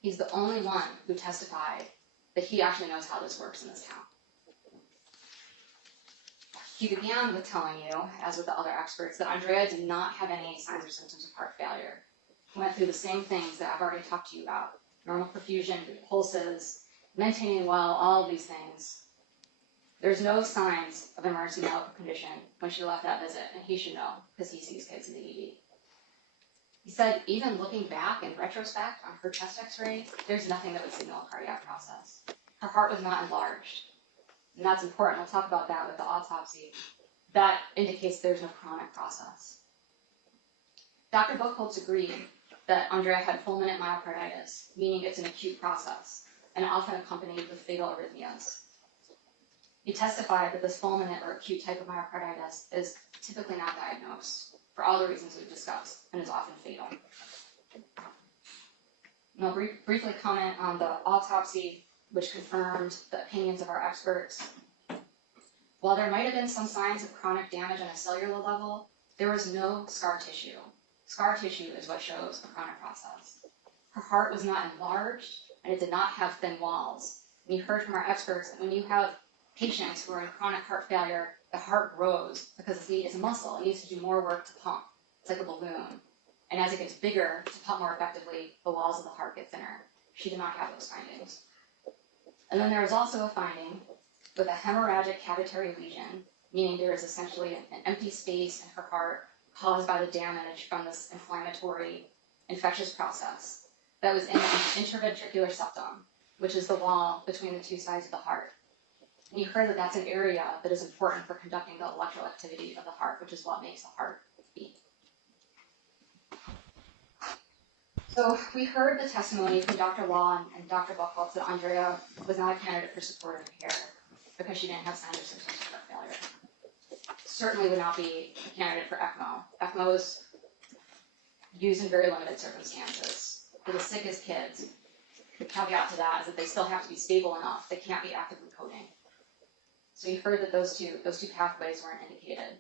He's the only one who testified that he actually knows how this works in this town. He began with telling you, as with the other experts, that Andrea did not have any signs or symptoms of heart failure. He went through the same things that I've already talked to you about. Normal perfusion, good pulses, maintaining well, all of these things. There's no signs of emergency medical condition when she left that visit, and he should know, because he sees kids in the ED. He said, even looking back in retrospect on her chest x-ray, there's nothing that would signal a cardiac process. Her heart was not enlarged. And that's important. We'll talk about that with the autopsy. That indicates there's no chronic process. Dr. Buchholz agreed that Andrea had fulminant myocarditis, meaning it's an acute process, and often accompanied with fatal arrhythmias. He testified that this fulminant or acute type of myocarditis is typically not diagnosed for all the reasons we've discussed, and is often fatal. And I'll briefly comment on the autopsy, which confirmed the opinions of our experts. While there might have been some signs of chronic damage on a cellular level, there was no scar tissue. Scar tissue is what shows a chronic process. Her heart was not enlarged, and it did not have thin walls. And you heard from our experts that when you have patients who are in chronic heart failure, the heart grows because it's a muscle. It needs to do more work to pump. It's like a balloon. And as it gets bigger to pump more effectively, the walls of the heart get thinner. She did not have those findings. And then there was also a finding with a hemorrhagic cavitary lesion, meaning there is essentially an empty space in her heart caused by the damage from this inflammatory infectious process that was in the interventricular septum, which is the wall between the two sides of the heart. And you heard that that's an area that is important for conducting the electrical activity of the heart, which is what makes the heart beat. So we heard the testimony from Dr. Law and Dr. Buchholz that Andrea was not a candidate for supportive care because she didn't have signs or symptoms of heart failure. certainly would not be a candidate for ECMO. ECMO is used in very limited circumstances. For the sickest kids, the caveat to that is that they still have to be stable enough. They can't be actively coding. So you've heard that those two pathways weren't indicated.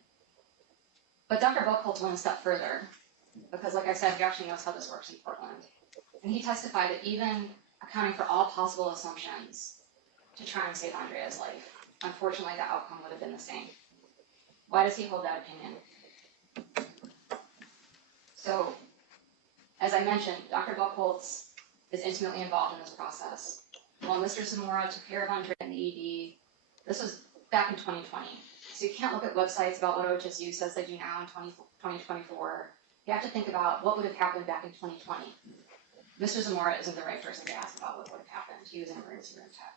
But Dr. Buchholz went a step further, because like I said, he actually knows how this works in Portland. And he testified that even accounting for all possible assumptions to try and save Andrea's life, unfortunately the outcome would have been the same. Why does he hold that opinion? So, as I mentioned, Dr. Buchholz is intimately involved in this process. While Mr. Zamora took care of Andrea in the ED, this was back in 2020. So you can't look at websites about what OHSU says they do now in 2024. You have to think about what would have happened back in 2020. Mr. Zamora isn't the right person to ask about what would have happened. He was an emergency room tech.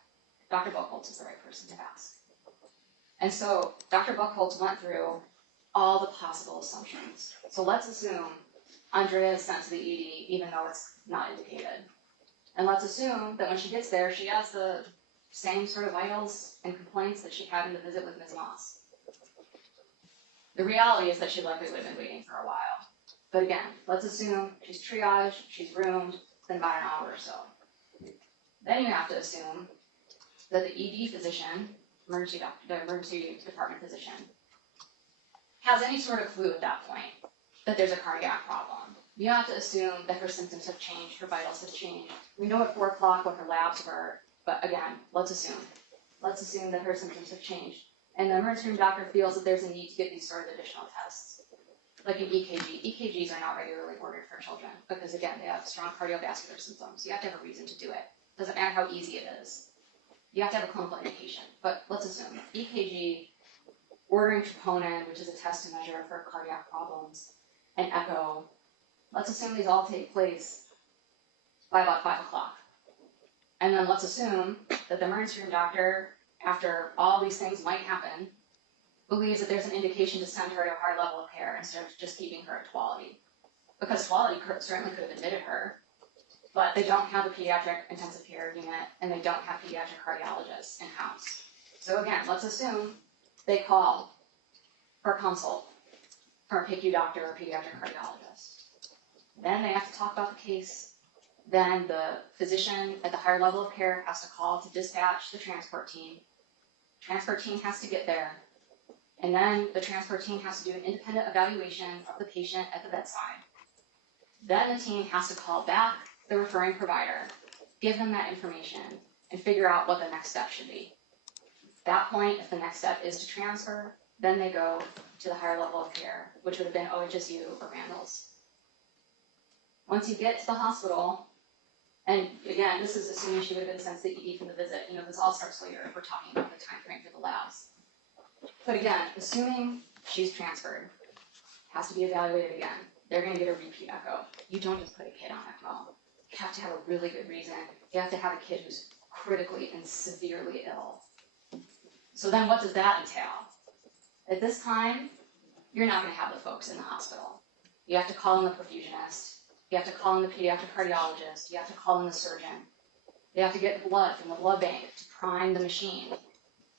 Dr. Buchholz is the right person to ask. And so Dr. Buchholz went through all the possible assumptions. So let's assume Andrea is sent to the ED even though it's not indicated. And let's assume that when she gets there, she has the same sort of vitals and complaints that she had in the visit with Ms. Moss. The reality is that she likely would have been waiting for a while. But again, let's assume she's triaged, she's roomed, then about an hour or so. Then you have to assume that the ED physician, the emergency department physician, has any sort of clue at that point that there's a cardiac problem. You have to assume that her symptoms have changed, her vitals have changed. We know at 4 o'clock what her labs were, but again, let's assume. Let's assume that her symptoms have changed. And the emergency room doctor feels that there's a need to get these sort of additional tests. Like an EKG. EKGs are not regularly ordered for children because, again, they have strong cardiovascular symptoms. You have to have a reason to do it. Doesn't matter how easy it is. You have to have a clinical indication. But let's assume EKG, ordering troponin, which is a test to measure for cardiac problems, and echo. Let's assume these all take place by about 5 o'clock. And then let's assume that the emergency room doctor, after all these things might happen, believes that there's an indication to send her to a higher level of care instead of just keeping her at Tuolity. Because Tuolity certainly could have admitted her, but they don't have a pediatric intensive care unit and they don't have pediatric cardiologists in-house. So again, let's assume they call for a consult from a PICU doctor or pediatric cardiologist. Then they have to talk about the case. Then the physician at the higher level of care has to call to dispatch the transport team. Transport team has to get there. And then the transport team has to do an independent evaluation of the patient at the bedside. Then the team has to call back the referring provider, give them that information, and figure out what the next step should be. At that point, if the next step is to transfer, then they go to the higher level of care, which would have been OHSU or Randall's. Once you get to the hospital, and again, this is assuming she would have been sent to the ED from the visit. This all starts later if we're talking about the time frame for the labs. But again, assuming she's transferred, has to be evaluated again. They're going to get a repeat echo. You don't just put a kid on ECMO. You have to have a really good reason. You have to have a kid who's critically and severely ill. So then what does that entail? At this time, you're not going to have the folks in the hospital. You have to call in the perfusionist. You have to call in the pediatric cardiologist. You have to call in the surgeon. You have to get blood from the blood bank to prime the machine.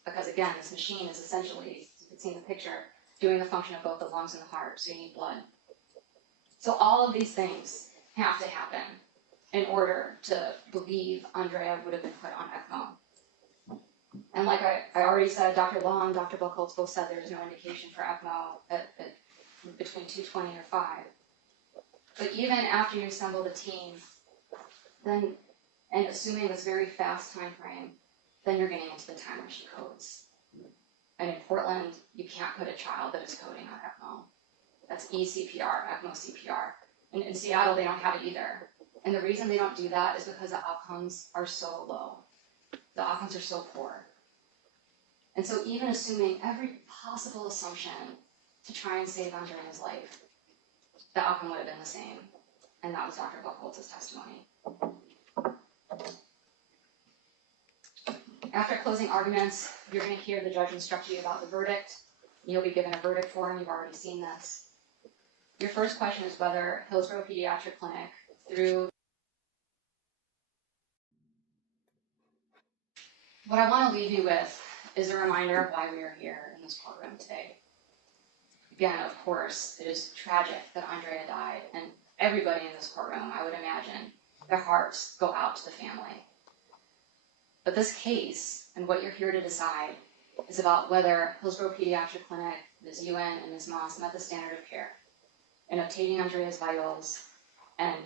Because again, this machine is essentially, you can see in the picture, doing the function of both the lungs and the heart, so you need blood. So all of these things have to happen in order to believe Andrea would have been put on ECMO. And like I already said, Dr. Long, Dr. Buchholz both said there's no indication for ECMO at between 220 or 5. But even after you assemble the team, then, and assuming this very fast time frame, then you're getting into the time when she codes. And in Portland, you can't put a child that is coding on ECMO. That's eCPR, ECMO CPR. And in Seattle, they don't have it either. And the reason they don't do that is because the outcomes are so low. The outcomes are so poor. And so even assuming every possible assumption to try and save Andrea's life, the outcome would have been the same. And that was Dr. Buchholz's testimony. After closing arguments, you're going to hear the judge instruct you about the verdict. You'll be given a verdict form. You've already seen this. Your first question is whether Hillsborough Pediatric Clinic, through... What I want to leave you with is a reminder of why we are here in this courtroom today. Again, of course, it is tragic that Andrea died, and everybody in this courtroom, I would imagine, their hearts go out to the family. But this case, and what you're here to decide, is about whether Hillsborough Pediatric Clinic, Ms. Ewan and Ms. Moss met the standard of care in obtaining Andrea's vitals and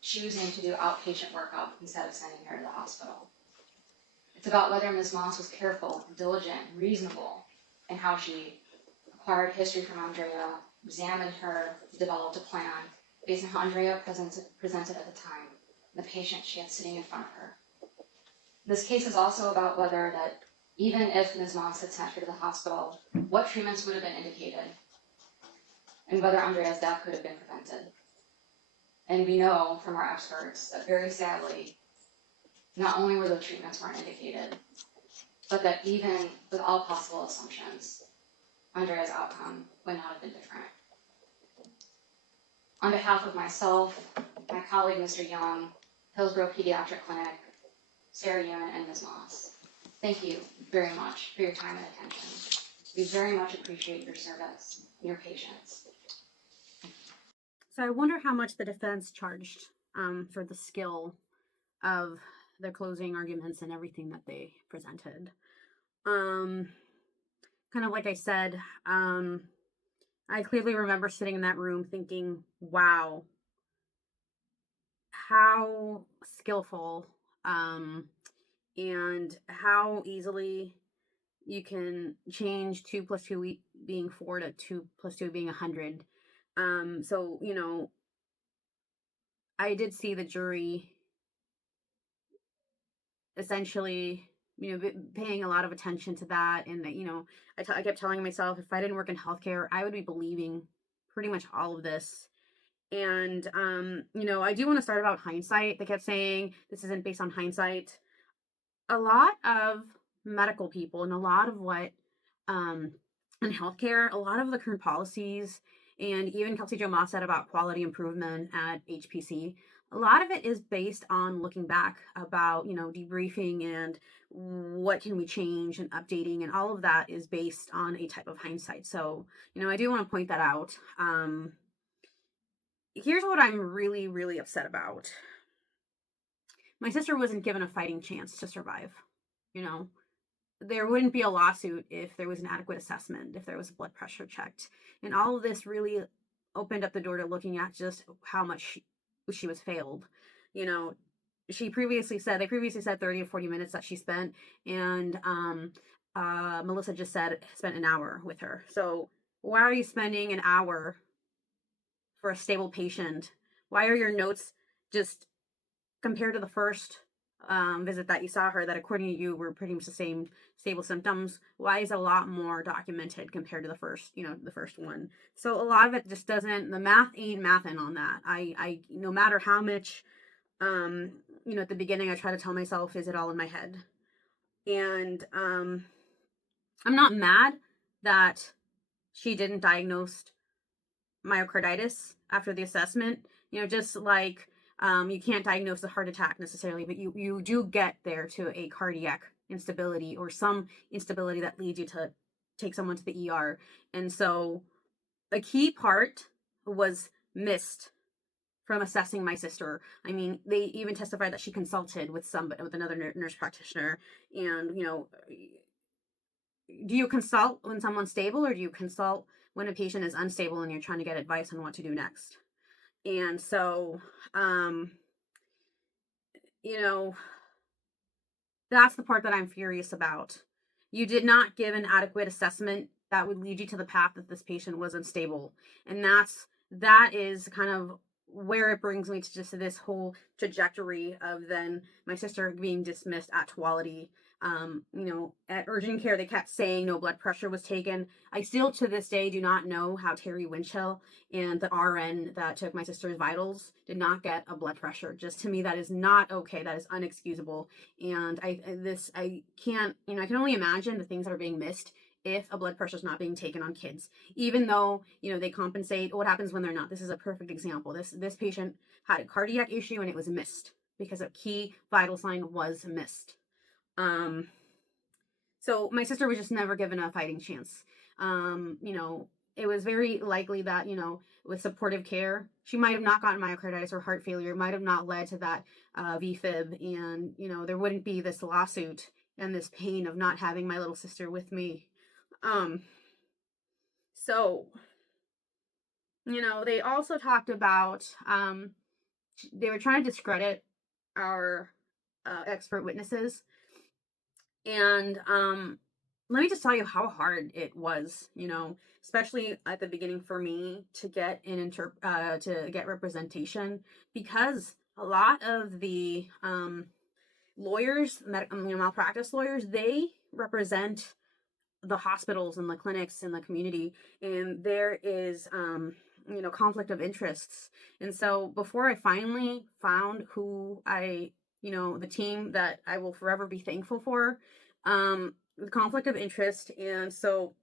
choosing to do outpatient workup instead of sending her to the hospital. It's about whether Ms. Moss was careful, diligent, reasonable in how she acquired history from Andrea, examined her, developed a plan based on how Andrea presented at the time, the patient she had sitting in front of her. This case is also about whether that even if Ms. Moss had sent her to the hospital, what treatments would have been indicated, and whether Andrea's death could have been prevented. And we know from our experts that very sadly, not only were the treatments weren't indicated, but that even with all possible assumptions, Andrea's outcome would not have been different. On behalf of myself, my colleague, Mr. Young, Hillsborough Pediatric Clinic, Sarah Ewan, and Ms. Moss, thank you very much for your time and attention. We very much appreciate your service and your patience. So I wonder how much the defense charged for the skill of their closing arguments and everything that they presented. Kind of like I said, I clearly remember sitting in that room thinking, wow, how skillful and how easily you can change 2 plus 2 being 4 to 2 plus 2 being 100. So, you know, I did see the jury essentially, you know, paying a lot of attention to that. And, you know, I kept telling myself if I didn't work in healthcare, I would be believing pretty much all of this. And, you know, I do want to start about hindsight. They kept saying this isn't based on hindsight. A lot of medical people and a lot of what, in healthcare, a lot of the current policies, and even Kelsey Jo Moss said about quality improvement at HPC, a lot of it is based on looking back about, you know, debriefing and what can we change and updating, and all of that is based on a type of hindsight. So, you know, I do want to point that out. Here's what I'm really, really upset about. My sister wasn't given a fighting chance to survive. You know, there wouldn't be a lawsuit if there was an adequate assessment, if there was blood pressure checked. And all of this really opened up the door to looking at just how much she was failed. You know, they previously said 30 to 40 minutes that she spent, and Melissa just said spent an hour with her. So why are you spending an hour for a stable patient? Why are your notes just compared to the first visit that you saw her, that according to you were pretty much the same stable symptoms? Why is a lot more documented compared to the first, you know, the first one? So a lot of it just doesn't, the math ain't mathin' on that. I no matter how much, you know, at the beginning I try to tell myself, is it all in my head? And I'm not mad that she didn't diagnose myocarditis after the assessment. You know, just like you can't diagnose a heart attack necessarily, but you do get there to a cardiac instability or some instability that leads you to take someone to the ER. And so a key part was missed from assessing my sister. I mean, they even testified that she consulted with another nurse practitioner. And, you know, do you consult when someone's stable, or do you consult when a patient is unstable and you're trying to get advice on what to do next? And so, you know, that's the part that I'm furious about. You did not give an adequate assessment that would lead you to the path that this patient was unstable. And that is kind of where it brings me to just this whole trajectory of then my sister being dismissed at Tuality. You know, at urgent care, they kept saying no blood pressure was taken. I still to this day do not know how Terry Winchell and the RN that took my sister's vitals did not get a blood pressure. Just to me, that is not okay. That is unexcusable. And I can't, you know, I can only imagine the things that are being missed if a blood pressure is not being taken on kids, even though, you know, they compensate. What happens when they're not? This is a perfect example. This patient had a cardiac issue and it was missed because a key vital sign was missed. So my sister was just never given a fighting chance. You know, it was very likely that, with supportive care, she might have not gotten myocarditis or heart failure. It might have not led to that VFib. And, there wouldn't be this lawsuit and this pain of not having my little sister with me. So, they also talked about, they were trying to discredit our expert witnesses. And let me just tell you how hard it was, especially at the beginning for me to get to get representation, because a lot of the lawyers, malpractice lawyers, they represent the hospitals and the clinics in the community, and there is conflict of interests. And so before I finally found who the team that I will forever be thankful for, the conflict of interest. And so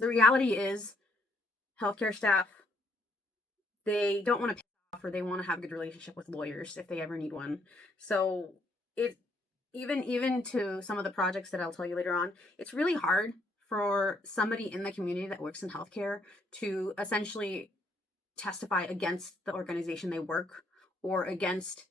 the reality is, healthcare staff, they don't want to pay off, or they want to have a good relationship with lawyers if they ever need one. So it even to some of the projects that I'll tell you later on, it's really hard for somebody in the community that works in healthcare to essentially testify against the organization they work, or against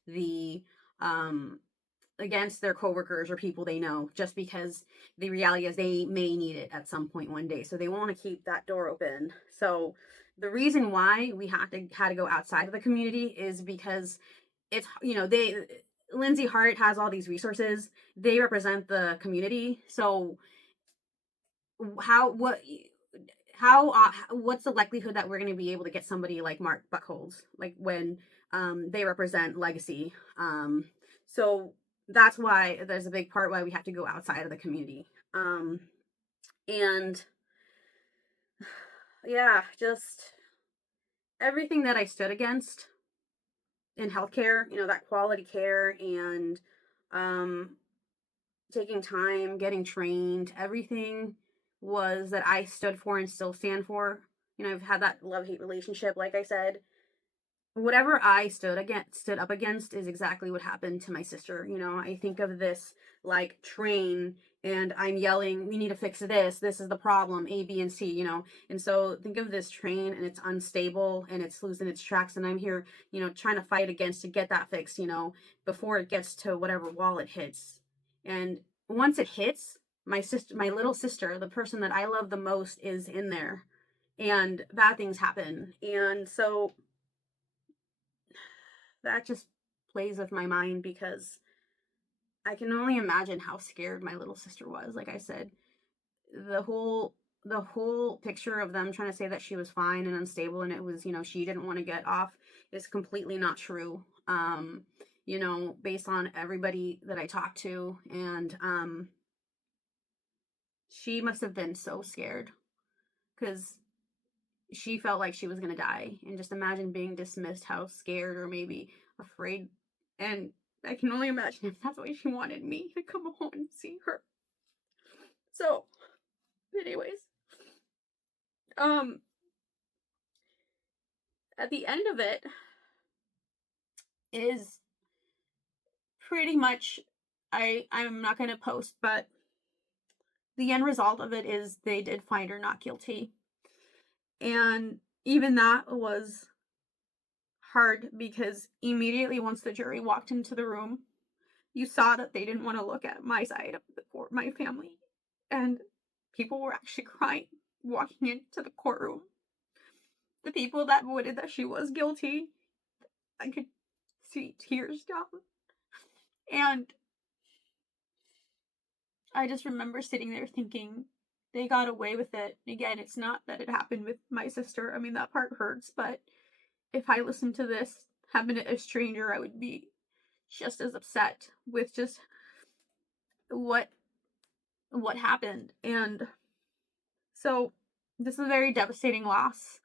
their coworkers or people they know, just because the reality is they may need it at some point one day. So they want to keep that door open. So the reason why we had to go outside of the community is because it's, Lindsay Hart has all these resources. They represent the community. So what's the likelihood that we're going to be able to get somebody like Mark Buckholz, like when they represent Legacy? So that's why there's a big part why we have to go outside of the community. And yeah, just everything that I stood against in healthcare, that quality care, and taking time, getting trained, everything was that I stood for and still stand for. I've had that love-hate relationship, like I said. Whatever I stood up against is exactly what happened to my sister. I think of this like train, and I'm yelling, we need to fix this. This is the problem, A, B, and C, And so think of this train, and it's unstable and it's losing its tracks, and I'm here, trying to fight against to get that fixed, before it gets to whatever wall it hits. And once it hits, my little sister, the person that I love the most, is in there, and bad things happen. And so that just plays with my mind, because I can only imagine how scared my little sister was. Like I said, the whole picture of them trying to say that she was fine and unstable, and it was, she didn't want to get off, is completely not true. Based on everybody that I talked to, and she must have been so scared, because she felt like she was going to die. And just imagine being dismissed, how scared or maybe afraid. And I can only imagine if that's why she wanted me to come home and see her. So, anyways, at the end of it is pretty much, I'm not going to post, but the end result of it is they did find her not guilty. And even that was hard, because immediately once the jury walked into the room, you saw that they didn't want to look at my side of the court, my family. And people were actually crying walking into the courtroom. The people that voted that she was guilty, I could see tears down. And I just remember sitting there thinking, they got away with it. Again, it's not that it happened with my sister. I mean, that part hurts, but if I listened to this, having it a stranger, I would be just as upset with just what happened. And so this is a very devastating loss.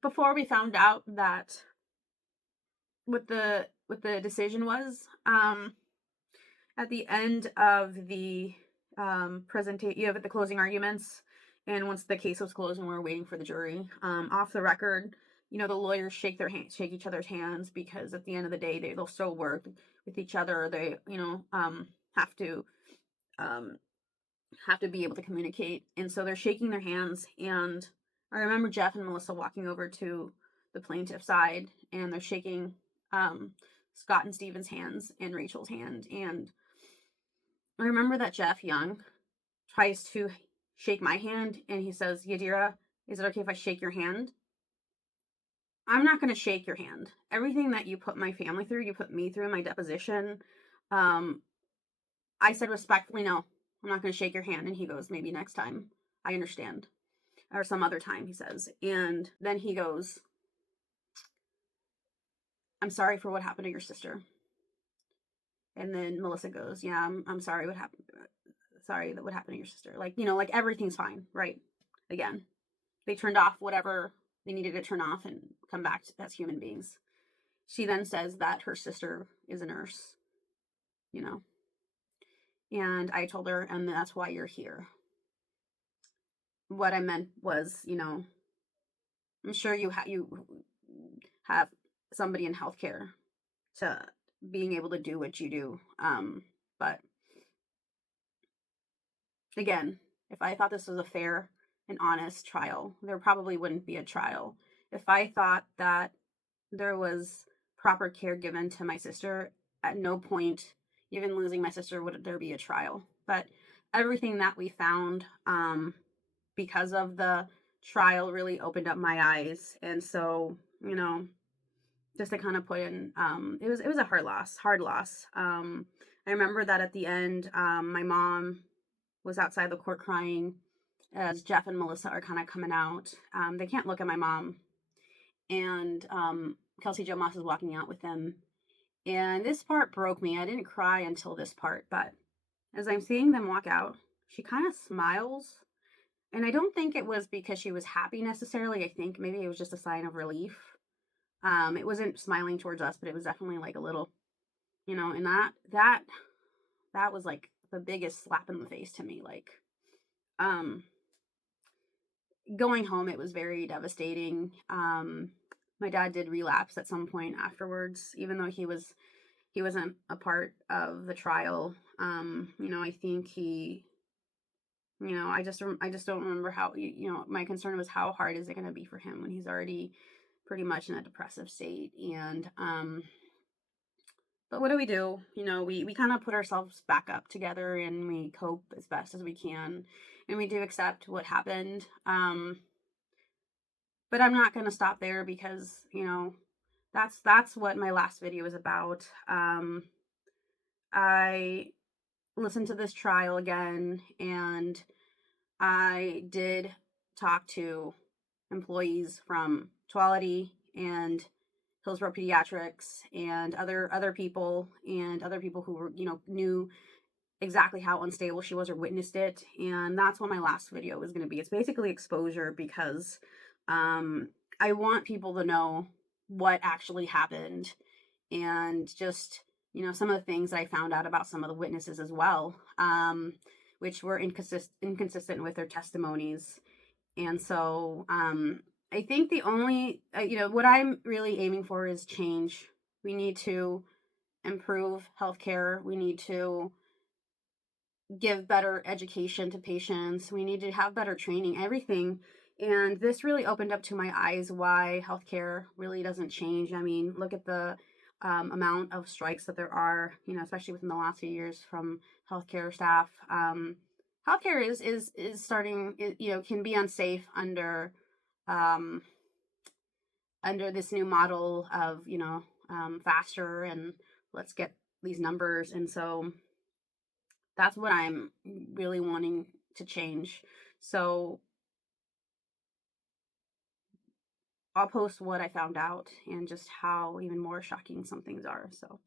Before we found out that what the decision was, at the end of the presentation, you have the closing arguments, and once the case was closed and we were waiting for the jury, off the record, the lawyers shake each other's hands, because at the end of the day, they'll still work with each other. They have to have to be able to communicate. And so they're shaking their hands. And I remember Jeff and Melissa walking over to the plaintiff side, and they're shaking Scott and Steven's hands and Rachel's hand. And I remember that Jeff Young tries to shake my hand, and he says, Yadira, is it okay if I shake your hand? I'm not going to shake your hand. Everything that you put my family through, you put me through in my deposition. I said respectfully, no, I'm not going to shake your hand. And he goes, maybe next time. I understand. Or some other time, he says. And then he goes, I'm sorry for what happened to your sister. And then Melissa goes, yeah, I'm sorry what happened. Sorry that what happened to your sister. Like, like everything's fine, right? Again, they turned off whatever they needed to turn off and come back as human beings. She then says that her sister is a nurse, you know. And I told her, and that's why you're here. What I meant was, I'm sure you have somebody in healthcare to being able to do what you do. But again, if I thought this was a fair and honest trial, there probably wouldn't be a trial. If I thought that there was proper care given to my sister, at no point, even losing my sister, would there be a trial. But everything that we found, because of the trial, really opened up my eyes. And so, just to kind of put in, it was a hard loss. I remember that at the end, my mom was outside the court crying as Jeff and Melissa are kind of coming out. They can't look at my mom, and Kelsey Jo Moss is walking out with them. And this part broke me. I didn't cry until this part, but as I'm seeing them walk out, she kind of smiles. And I don't think it was because she was happy necessarily. I think maybe it was just a sign of relief. It wasn't smiling towards us, but it was definitely like a little, and that was like the biggest slap in the face to me. Like, going home, it was very devastating. My dad did relapse at some point afterwards, even though he wasn't a part of the trial. I think he, I just don't remember how. My concern was how hard is it going to be for him when he's already pretty much in a depressive state. And but what do? We kind of put ourselves back up together, and we cope as best as we can, and we do accept what happened. But I'm not going to stop there because, that's what my last video is about. I listened to this trial again, and I did talk to employees from Tuality and Hillsborough Pediatrics and other people who were, knew exactly how unstable she was or witnessed it. And that's what my last video is going to be. It's basically exposure because I want people to know what actually happened, and just, some of the things that I found out about some of the witnesses as well, which were inconsistent with their testimonies. And so I think the only, what I'm really aiming for is change. We need to improve healthcare. We need to give better education to patients. We need to have better training, everything. And this really opened up to my eyes why healthcare really doesn't change. I mean, look at the amount of strikes that there are, especially within the last few years from healthcare staff. Healthcare is starting, can be unsafe under this new model of, faster and let's get these numbers. And so that's what I'm really wanting to change. So I'll post what I found out and just how even more shocking some things are. So